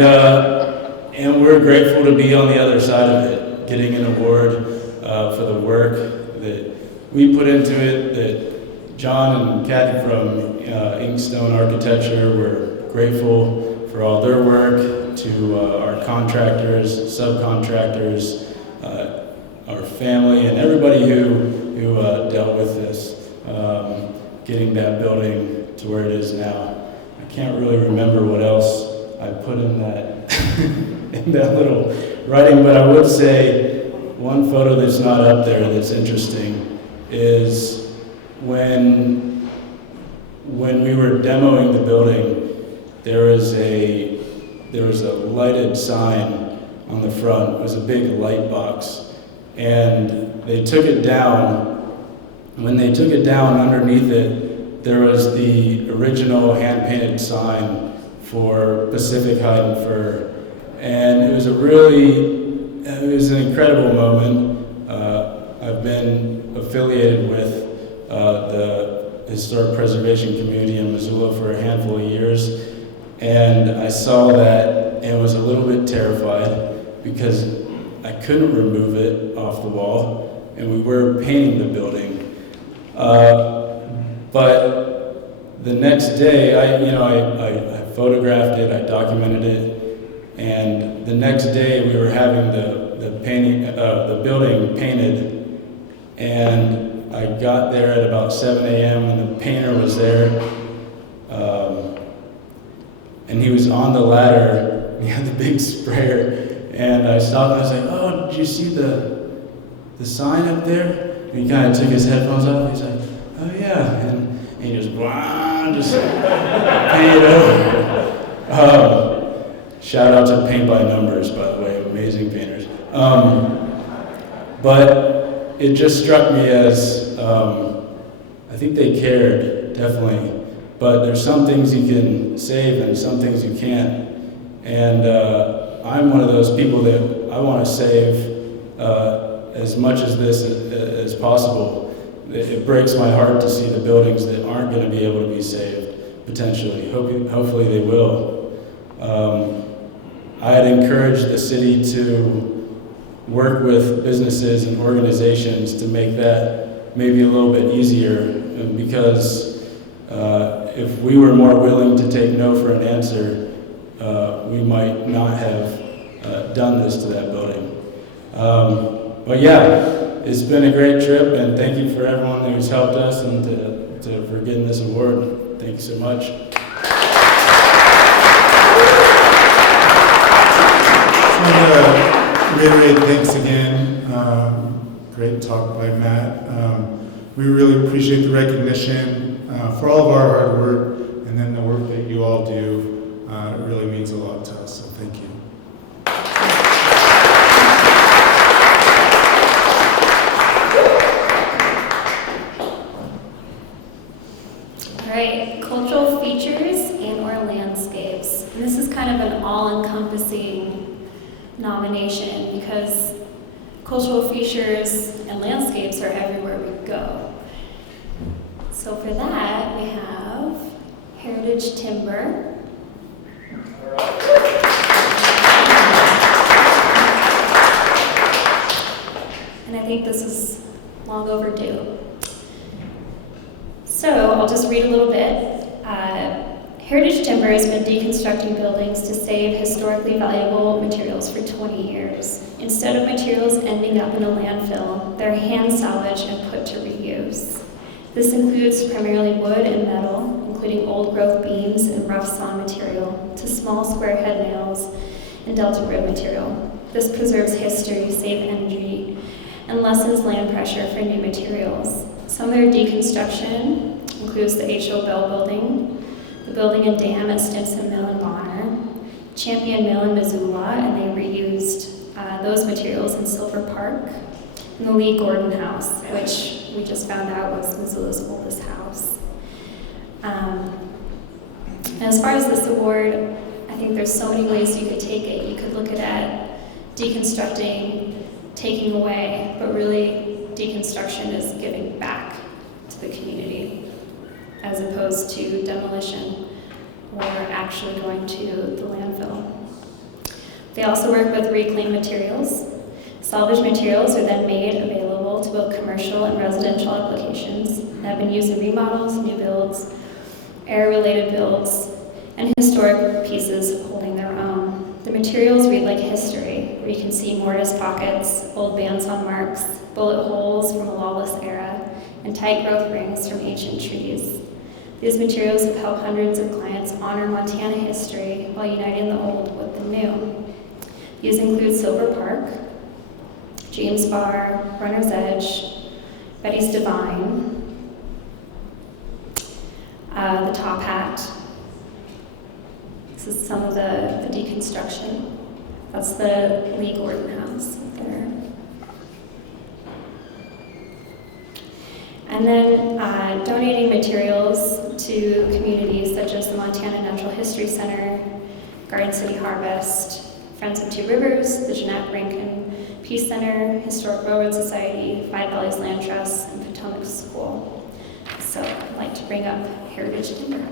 we're grateful to be on the other side of it, getting an award for the work that we put into it, that John and Kathy from Inkstone Architecture were grateful for all their work, to our contractors, subcontractors, our family, and everybody who dealt with this, getting that building to where it is now. I can't really remember what else I put in that in that little writing, but I would say one photo that's not up there that's interesting is when we were demoing the building, there was a lighted sign on the front. It was a big light box, and they took it down. When they took it down, underneath it, there was the original hand-painted sign for Pacific Hide and Fur, and it was an incredible moment. I've been affiliated with the historic preservation community in Missoula for a handful of years, and I saw that and was a little bit terrified because I couldn't remove it off the wall, and we were painting the building. But the next day, I photographed it, I documented it, and the next day we were having the building painted, and I got there at about 7 a.m. and the painter was there, and he was on the ladder. He had the big sprayer, and I stopped and I was like, "Oh, did you see the sign up there?" And he kind of took his headphones off. He's like, "Oh yeah," and he just painted over. Shout out to Paint by Numbers, by the way, amazing painters. But it just struck me as I think they cared, definitely. But there's some things you can save and some things you can't. And I'm one of those people that I want to save as much as this as possible. It breaks my heart to see the buildings that aren't going to be able to be saved, potentially. Hopefully they will. I had encouraged the city to work with businesses and organizations to make that maybe a little bit easier, because if we were more willing to take no for an answer, we might not have done this to that building. But yeah, it's been a great trip, and thank you for everyone who's helped us and for getting this award. Thank you so much. I want to reiterate thanks again. Great talk by Matt. We really appreciate the recognition for all of our hard work, and then the work that you all do. It really means a lot to us, so thank you. All right, cultural features and/or landscapes. And this is kind of an all-encompassing nomination because cultural features and landscapes are everywhere we go. So for that, we have heritage timber. And I think this is long overdue. So I'll just read a little bit. Heritage Timber has been deconstructing buildings to save historically valuable materials for 20 years. Instead of materials ending up in a landfill, they're hand salvaged and put to reuse. This includes primarily wood and metal, including old growth beams and rough sawn material, to small square head nails and delta grid material. This preserves history, saves energy, and lessens land pressure for new materials. Some of their deconstruction includes the H.O. Bell Building, the building and dam at Stinson Mill in Bonner, Champion Mill in Missoula, and they reused those materials in Silver Park, and the Lee Gordon House, which we just found out was Missoula's oldest house. And as far as this award, I think there's so many ways you could take it. You could look at it deconstructing, taking away, but really deconstruction is giving back to the community as opposed to demolition or actually going to the landfill. They also work with reclaimed materials. Salvage materials are then made available to both commercial and residential applications and have been used in remodels, new builds, era-related builds, and historic pieces holding their own. The materials read like history, where you can see mortise pockets, old bandsaw marks, bullet holes from a lawless era, and tight growth rings from ancient trees. These materials have helped hundreds of clients honor Montana history while uniting the old with the new. These include Silver Park, James Bar, Runner's Edge, Betty's Divine, the Top Hat. This is some of the deconstruction. That's the Lee Gordon House there. And then donating materials to communities such as the Montana Natural History Center, Garden City Harvest, Friends of Two Rivers, the Jeanette Rankin Peace Center, Historic Railroad Society, Five Valleys Land Trust, and Potomac School. So I'd like to bring up Heritage Timber.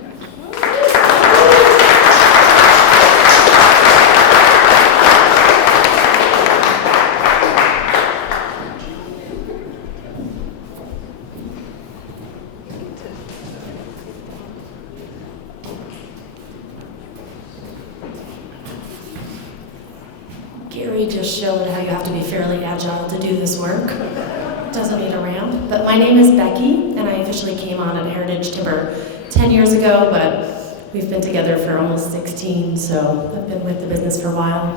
Gary just showed how you have to be fairly agile to do this work. Doesn't need a ramp. But my name is Becky, and I officially came on at Heritage Timber 10 years ago, but we've been together for almost 16, so I've been with the business for a while.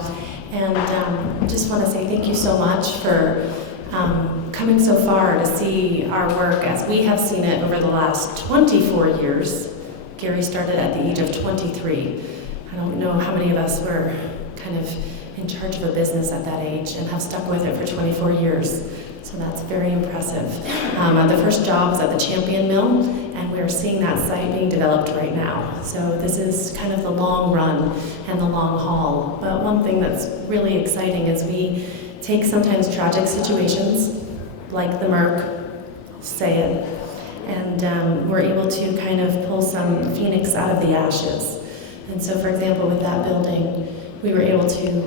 And I just want to say thank you so much for coming so far to see our work as we have seen it over the last 24 years. Gary started at the age of 23. I don't know how many of us were kind of in charge of a business at that age and have stuck with it for 24 years. So that's very impressive. The first job was at the Champion Mill, and we're seeing that site being developed right now. So this is kind of the long run and the long haul. But one thing that's really exciting is we take sometimes tragic situations, like the Merc, say it, and we're able to kind of pull some phoenix out of the ashes. And so, for example, with that building, we were able to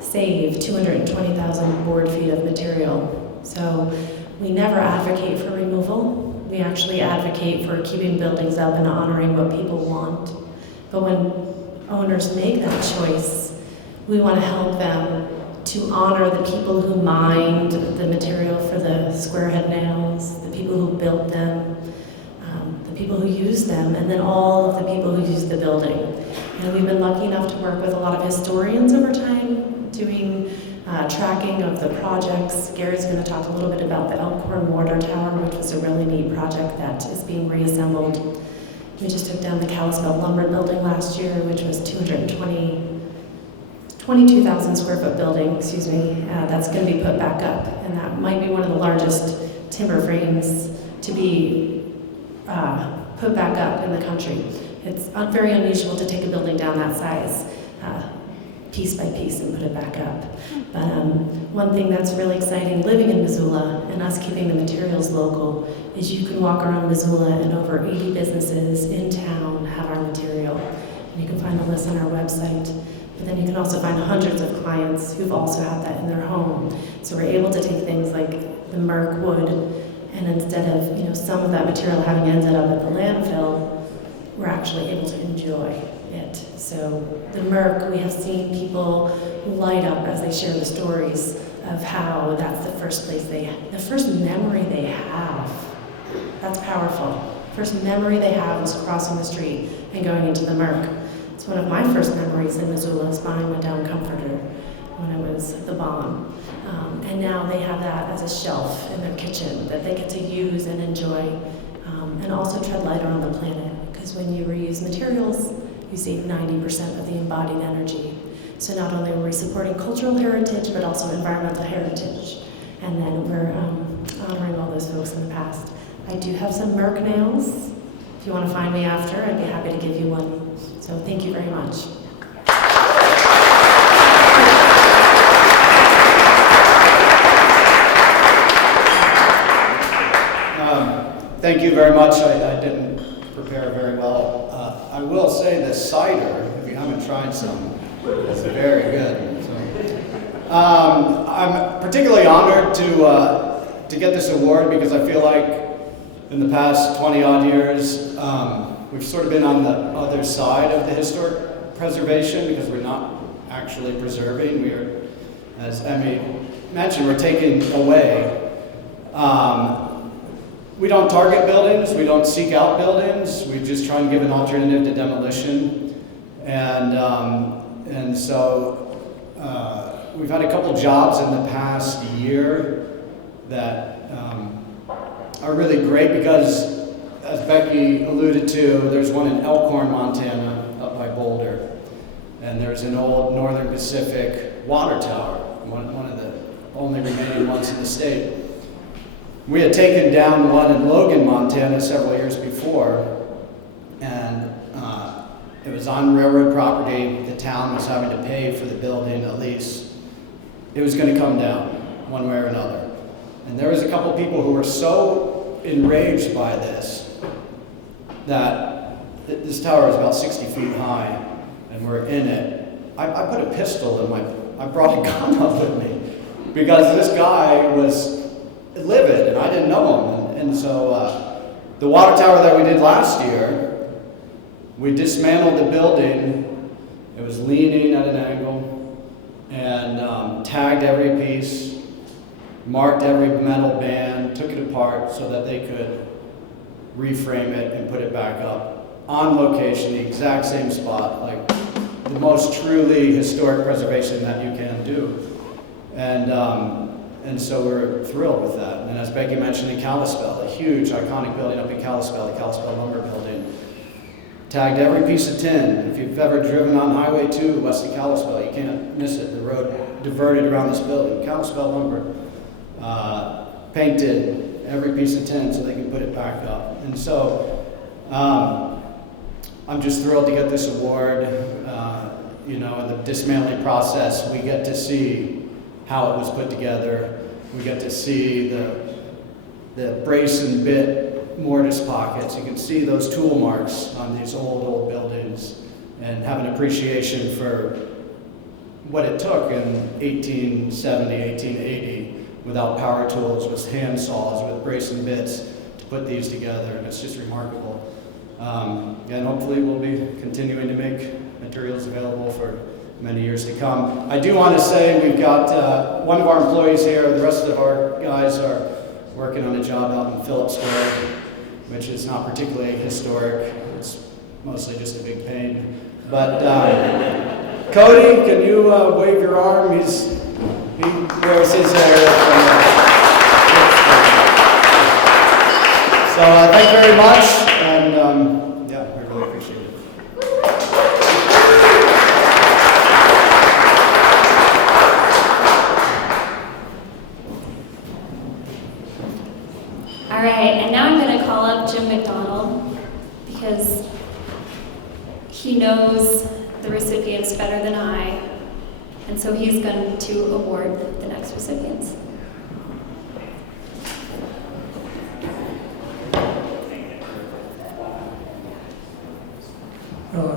save 220,000 board feet of material. So we never advocate for removal. We actually advocate for keeping buildings up and honoring what people want. But when owners make that choice, we want to help them to honor the people who mined the material for the square head nails, the people who built them, the people who used them, and then all of the people who used the building. And we've been lucky enough to work with a lot of historians over time, doing tracking of the projects. Gary's going to talk a little bit about the Elkhorn Water Tower, which was a really neat project that is being reassembled. We just took down the Kalispell Lumber Building last year, which was 22,000 square foot building, excuse me. That's going to be put back up, and that might be one of the largest timber frames to be put back up in the country. It's very unusual to take a building down that size, piece by piece, and put it back up. But one thing that's really exciting living in Missoula and us keeping the materials local is you can walk around Missoula and over 80 businesses in town have our material. And you can find a list on our website. But then you can also find hundreds of clients who've also had that in their home. So we're able to take things like the Merc wood, and instead of some of that material having ended up at the landfill, we're actually able to enjoy it. So the Merc, we have seen people light up as they share the stories of how that's the first place the first memory they have. That's powerful. First memory they have was crossing the street and going into the Merc. It's one of my first memories in Missoula is buying a down comforter when I was at the Bon. And now they have that as a shelf in their kitchen that they get to use and enjoy, and also tread lighter on the planet. Because when you reuse materials, you see 90% of the embodied energy. So not only are we supporting cultural heritage, but also environmental heritage. And then we're honoring all those folks in the past. I do have some Merc nails. If you want to find me after, I'd be happy to give you one. So thank you very much. Thank you very much. I didn't prepare very well. I will say the cider, if you haven't tried some, is very good. So, I'm particularly honored to get this award because I feel like in the past 20 odd years, we've sort of been on the other side of the historic preservation because we're not actually preserving. We are, as Emmy mentioned, we're taking away. We don't target buildings, we don't seek out buildings, we just try and give an alternative to demolition. And so we've had a couple jobs in the past year that are really great because, as Becky alluded to, there's one in Elkhorn, Montana, up by Boulder. And there's an old Northern Pacific water tower, one of the only remaining ones in the state. We had taken down one in Logan, Montana several years before, and it was on railroad property. The town was having to pay for the building, at least. It was going to come down one way or another. And there was a couple people who were so enraged by this that this tower is about 60 feet high, and we're in it. I put a pistol in I brought a gun up with me because this guy was livid, and I didn't know him. And so the water tower that we did last year, we dismantled the building. It was leaning at an angle, and tagged every piece, marked every metal band, took it apart so that they could reframe it and put it back up on location, the exact same spot, like the most truly historic preservation that you can do. And so we're thrilled with that. And as Becky mentioned, in Kalispell, a huge iconic building up in Kalispell, the Kalispell Lumber Building, tagged every piece of tin. If you've ever driven on Highway 2 west of Kalispell, you can't miss it. The road diverted around this building. Kalispell Lumber painted every piece of tin so they can put it back up. And so I'm just thrilled to get this award. In the dismantling process, we get to see how it was put together. We get to see the brace and bit mortise pockets. You can see those tool marks on these old buildings and have an appreciation for what it took in 1870, 1880 without power tools, with hand saws, with brace and bits to put these together, and it's just remarkable. And hopefully we'll be continuing to make materials available for many years to come. I do want to say we've got one of our employees here. The rest of our guys are working on a job out in Phillipsburg, which is not particularly historic. It's mostly just a big pain. But Cody, can you wave your arm? He wears his hair. So thank you very much, and we really appreciate it. All right, and now I'm going to call up Jim McDonald because he knows the recipients better than I, and so he's going to award the next recipients.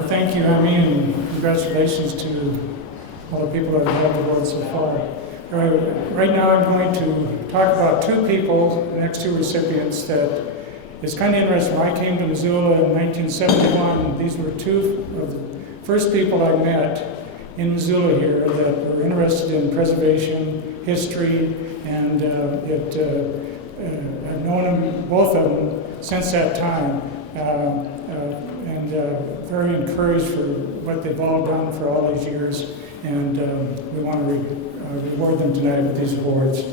Thank you, Emmy, and congratulations to all the people that have held the award so far. Right now I'm going to talk about two people, the next two recipients, that is kind of interesting. When I came to Missoula in 1971, these were two of the first people I met in Missoula here that were interested in preservation, history, and I've known them, both of them, since that time. And very encouraged for what they've all done for all these years, and we want to reward them tonight with these awards.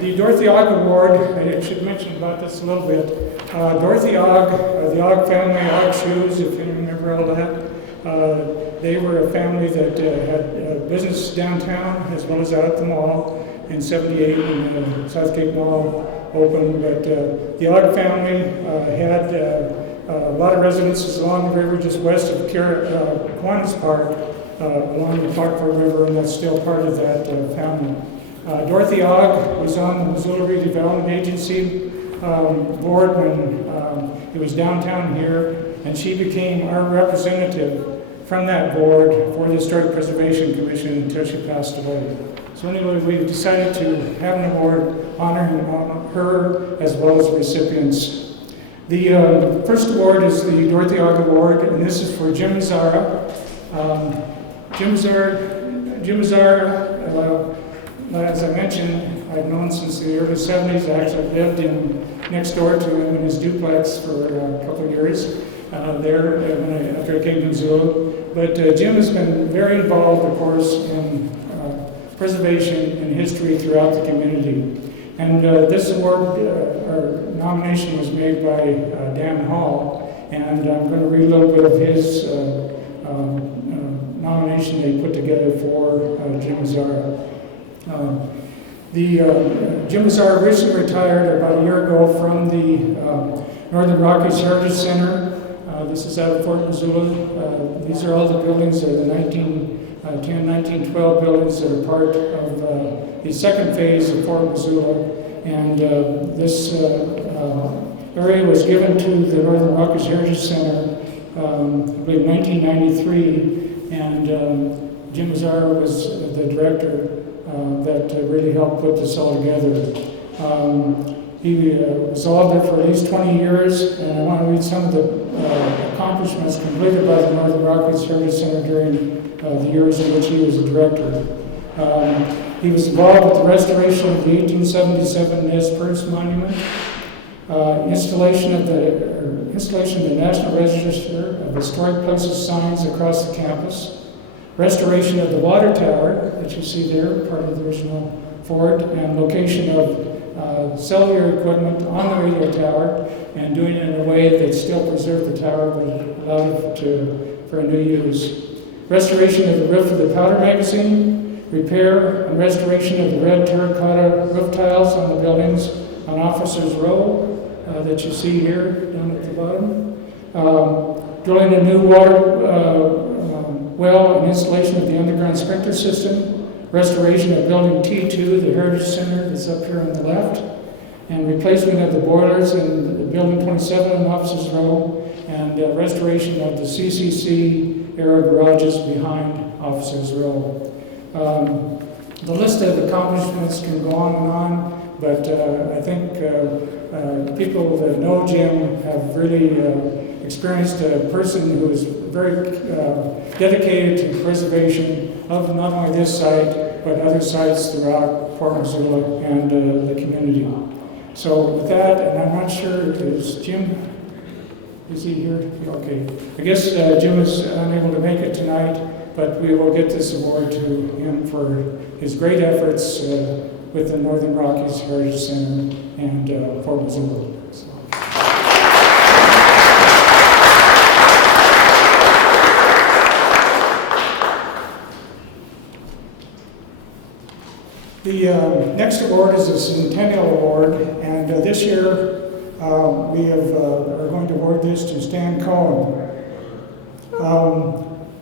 The Dorothy Ogg Award, I should mention about this a little bit. Dorothy Ogg, the Ogg family, Ogg Shoes, if you remember all that, they were a family that had business downtown as well as out at the mall. In '78 when the Southgate Mall opened, but the Ogg family had a lot of residences along the river just west of Kiwanis Park, along the Parkville River, and that's still part of that family. Dorothy Ogg was on the Missoula Redevelopment Agency board when it was downtown here, and she became our representative from that board for the Historic Preservation Commission until she passed away. So anyway, we decided to have an award honoring her as well as recipients. The first award is the Dorothy Ogg Award, and this is for Jim Mazzara. Jim Mazzara, as I mentioned, I've known since the early 70s. I actually lived next door to him in his duplex for a couple of years after I came to Missoula. But Jim has been very involved, of course, in preservation and history throughout the community. And this award, or nomination, was made by Dan Hall, and I'm going to read a little bit of his nomination they put together for Jim Mazzara. Jim Mazzara recently retired about a year ago from the Northern Rockies Heritage Center. This is out of Fort Missoula. These are all the buildings that are the 1912 buildings that are part of the second phase of Fort Missoula. And this area was given to the Northern Rockies Heritage Center, I believe 1993, and Jim Mazzara was the director that really helped put this all together. He was all there for at least 20 years, and I want to read some of the accomplishments completed by the Northern Rockies Heritage Center during the years in which he was a director. He was involved with the restoration of the 1877 Nez Perce Monument, installation of the National Register of Historic Places signs across the campus, restoration of the water tower that you see there, part of the original fort, and location of cellular equipment on the radio tower, and doing it in a way that still preserved the tower but allowed it for a new use. Restoration of the roof of the powder magazine, repair and restoration of the red terracotta roof tiles on the buildings on Officers Row that you see here down at the bottom. Drilling a new water well and installation of the underground sprinkler system. Restoration of building T2, the Heritage Center that's up here on the left, and replacement of the boilers in building 27 on Officers Row, and restoration of the CCC era garages behind Officers Row. The list of accomplishments can go on and on, but I think people that know Jim have really experienced a person who is very dedicated to preservation of not only this site, but other sites throughout Fort Missoula and the community. So with that, and I'm not sure, is he here? Okay. I guess Jim is unable to make it tonight, but we will get this award to him for his great efforts with the Northern Rockies Heritage Center and Fort Missoula. The next award is a Centennial Award, and this year we are going to award this to Stan Cohen.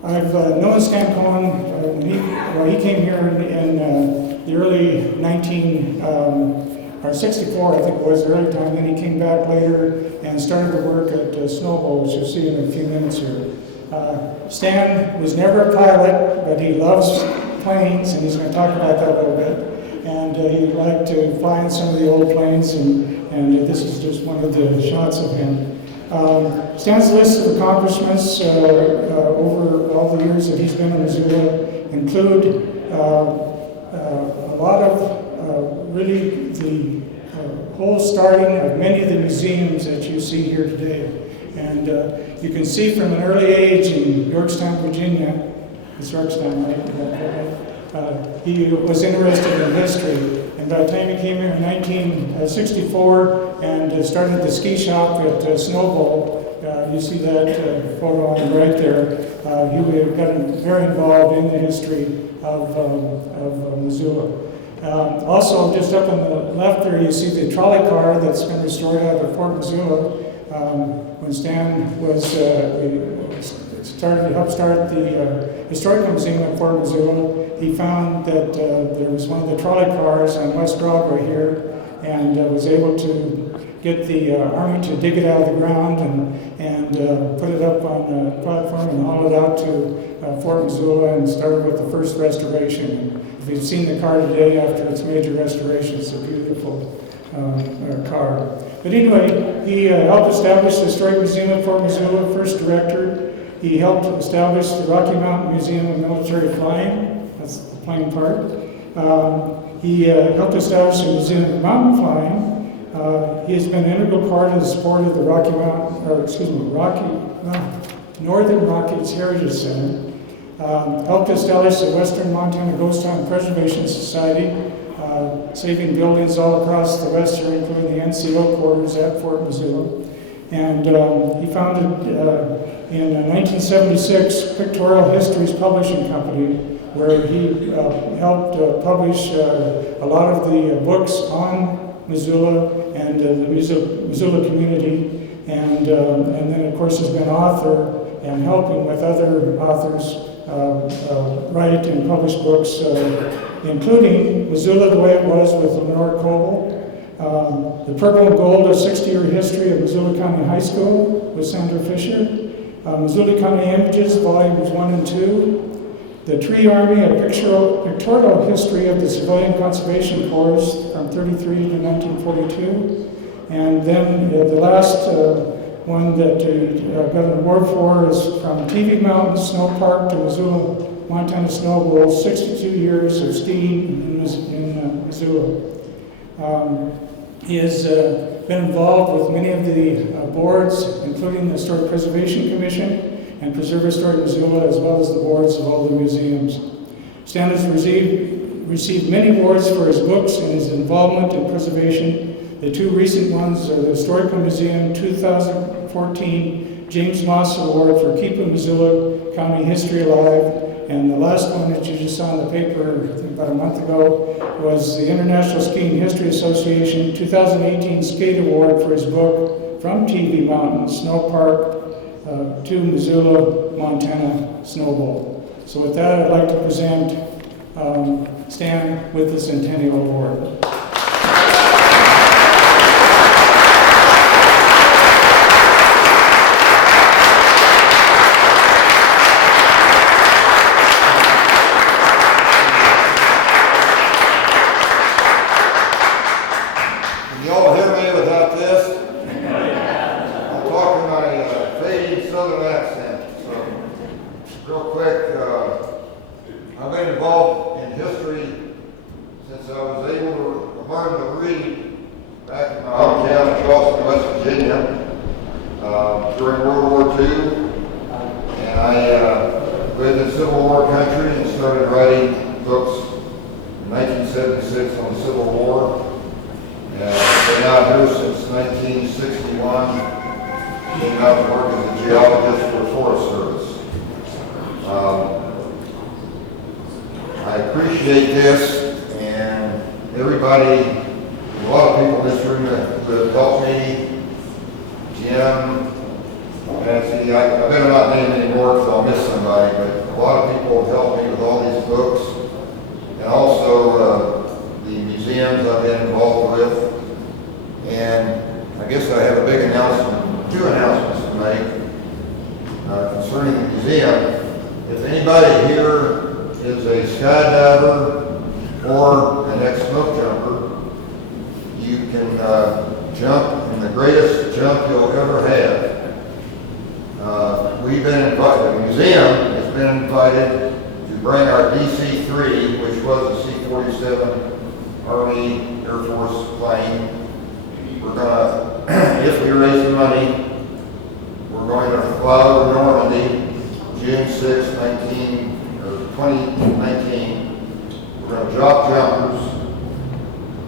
I've known Stan Cohen. He came here in the early 64, I think it was, the early time. Then he came back later and started to work at Snowball, which you'll see in a few minutes here. Stan was never a pilot, but he loves planes, and he's going to talk about that a little bit. And he liked to fly in some of the old planes, and this is just one of the shots of him. Stan's list of accomplishments over all the years that he's been in Missoula include a lot of really the whole starting of many of the museums that you see here today. And you can see from an early age in Yorktown, Virginia, it's Yorktown, right? He was interested in history, and And by the time he came here in 1964 and started the ski shop at Snowball, you see that photo on the right there. He got very involved in the history of Missoula. Also, just up on the left there, you see the trolley car that's been restored out of Fort Missoula. When Stan was helped start the Historical Museum at Fort Missoula, he found that there was one of the trolley cars on West Broadway here, and was able to get the Army to dig it out of the ground and put it up on a platform and haul it out to Fort Missoula, and started with the first restoration. If you've seen the car today after its major restoration, it's a beautiful car. But anyway, he helped establish the Historic Museum at Fort Missoula, first director. He helped establish the Rocky Mountain Museum of Military Flying. That's the plane part. He helped establish the Museum of Mountain Flying. He has been an integral part of the support of the Northern Rockies Heritage Center. Helped establish the Western Montana Ghost Town Preservation Society, saving buildings all across the west here, including the NCO Quarters at Fort Missoula. And he founded in 1976 Pictorial Histories Publishing Company, where he helped publish a lot of the books on Missoula and the Missoula community, and then of course has been author and helping with other authors write and publish books, including Missoula the Way It Was with Lenore Coble, The Purple and Gold, a 60-year history of Missoula County High School with Sandra Fisher, Missoula County Images, volumes 1 and 2, The Tree Army, a pictorial history of the Civilian Conservation Corps from 33 to 1942, and then the last one that got an award for is from TV Mountain Snow Park to Missoula, Montana Snow Bowl, 62 years of skiing in Missoula. He has been involved with many of the boards, including the Historic Preservation Commission and Preserve Historic Missoula, as well as the boards of all the museums. Stan has received many awards for his books and his involvement in preservation. The two recent ones are the Historical Museum 2014 James Moss Award for Keeping Missoula County History Alive, and the last one that you just saw in the paper, I think about a month ago, was the International Skiing History Association 2018 Skate Award for his book From TV Mountain Snow Park to Missoula, Montana Snow Bowl. So with that, I'd like to present Stan with the Centennial Award.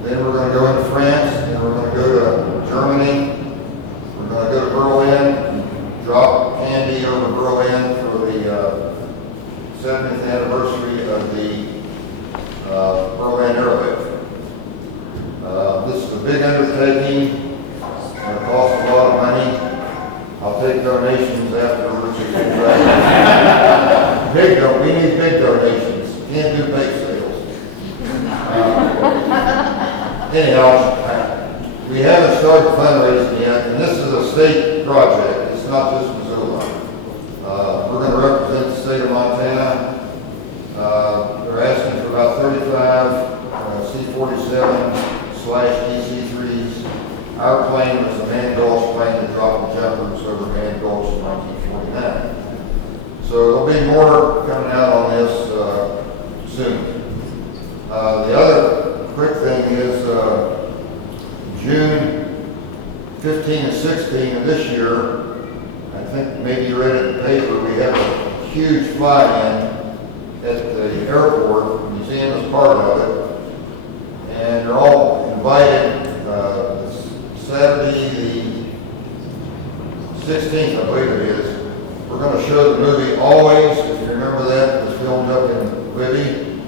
Then we're going to go into France, and we're going to go to Germany. We're going to go to Berlin, drop candy over Berlin for the 70th anniversary of the Berlin Aerobic. This is a big undertaking. It's going to cost a lot of money. I'll take donations afterwards. We need big donations. Can't do bake sales. Anyhow, we haven't started fundraising yet, and this is a state project. It's not just Missoula. We're going to represent the state of Montana. They're asking for about 35 C-47/DC-3s. Our plane was a Man Gulch plane that dropped the jumpers over Man Gulch in 1949. So there'll be more coming out on this soon. The other quick thing is June 15 and 16 of this year, I think maybe you read it in the paper, we have a huge fly-in at the airport. The museum is part of it. And they're all invited. Saturday the 16th, I believe it is. We're going to show the movie Always, if you remember that. It was filmed up in Libby.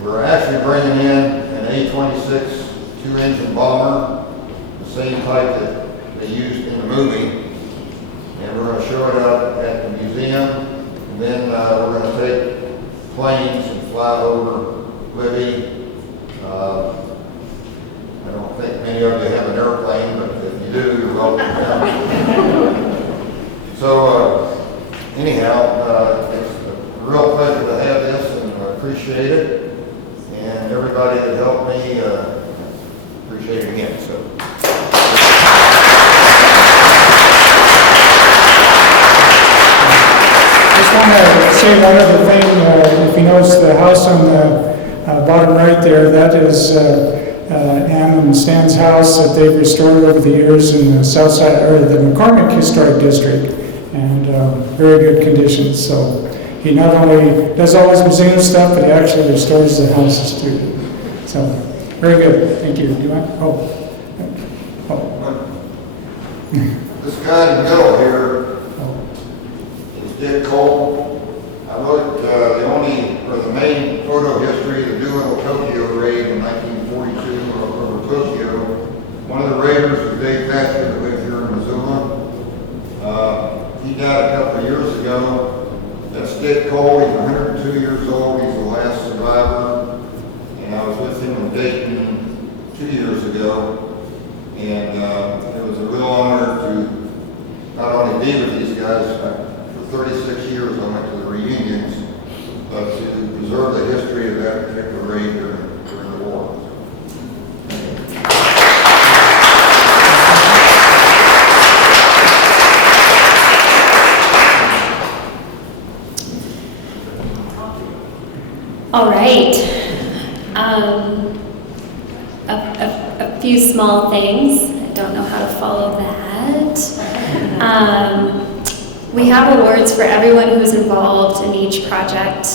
We're actually bringing in an A-26 two-engine bomber, the same type that they used in the movie. And we're going to show it out at the museum. And then we're going to take planes and fly over Libby. I don't think many of you have an airplane, but if you do, you're welcome to come. So, anyhow, it's a real pleasure to have this, and I appreciate it. And everybody that helped me, appreciate it again. So. Just want to say one other thing. If you notice the house on the bottom right there, that is Ann and Stan's house that they've restored over the years in the south side, or the McCormick Historic District, and very good condition. So he not only does all his museum stuff, but he actually restores the houses too. So very good. Thank you. Do you want? This guy in the middle here is Dick Cole. I wrote the main photo history of the Doolittle Tokyo raid in 1942 over Tokyo. One of the raiders was Dave Thatcher, that lived here in Missoula. He died a couple of years ago. That's Dick Cole. He's 102 years old. He's the last survivor. And I was with him in Dayton 2 years ago. And it was a real honor to not only be with these guys. For 36 years I went to the reunions, but to preserve the history of that particular raid during the war. All right. A few small things. I don't know how to follow that. We have awards for everyone who's involved in each project.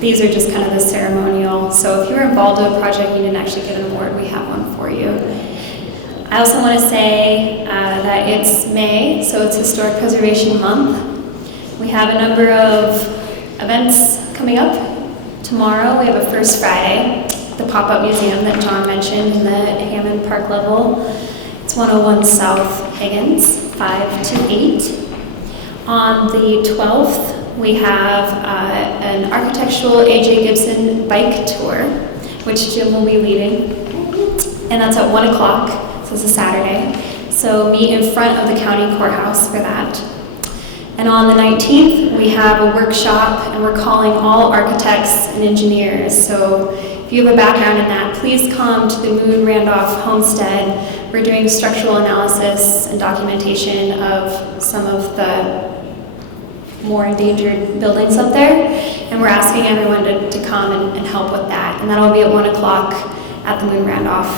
These are just kind of the ceremonial. So if you were involved in a project, you didn't actually get an award, we have one for you. I also want to say that it's May, so it's Historic Preservation Month. We have a number of events coming up. Tomorrow we have a First Friday, the pop-up museum that John mentioned in the Hammond Park level. It's 101 South Higgins, 5 to 8. On the 12th, we have an architectural A.J. Gibson bike tour, which Jim will be leading. And that's at 1 o'clock, so it's a Saturday. So meet in front of the county courthouse for that. And on the 19th, we have a workshop, and we're calling all architects and engineers. So if you have a background in that, please come to the Moon Randolph Homestead. We're doing structural analysis and documentation of some of the more endangered buildings up there. And we're asking everyone to come and help with that. And that'll be at 1 o'clock at the Moon Randolph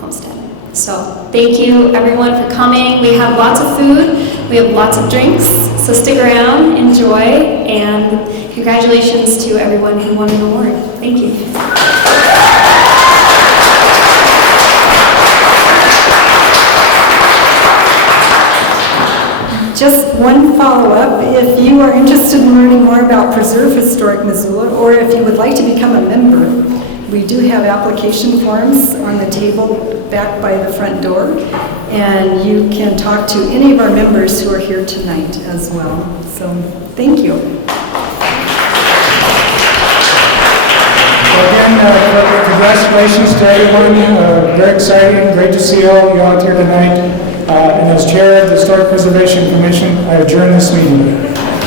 Homestead. So thank you everyone for coming. We have lots of food, we have lots of drinks, so stick around, enjoy, and congratulations to everyone who won an award. Thank you. Just one follow-up, if you are interested in learning more about Preserve Historic Missoula, or if you would like to become a member, we do have application forms on the table back by the front door, and you can talk to any of our members who are here tonight as well. So, thank you. Again, congratulations to everyone. Very exciting. Great to see all you out here tonight. And as chair of the Historic Preservation Commission, I adjourn this meeting.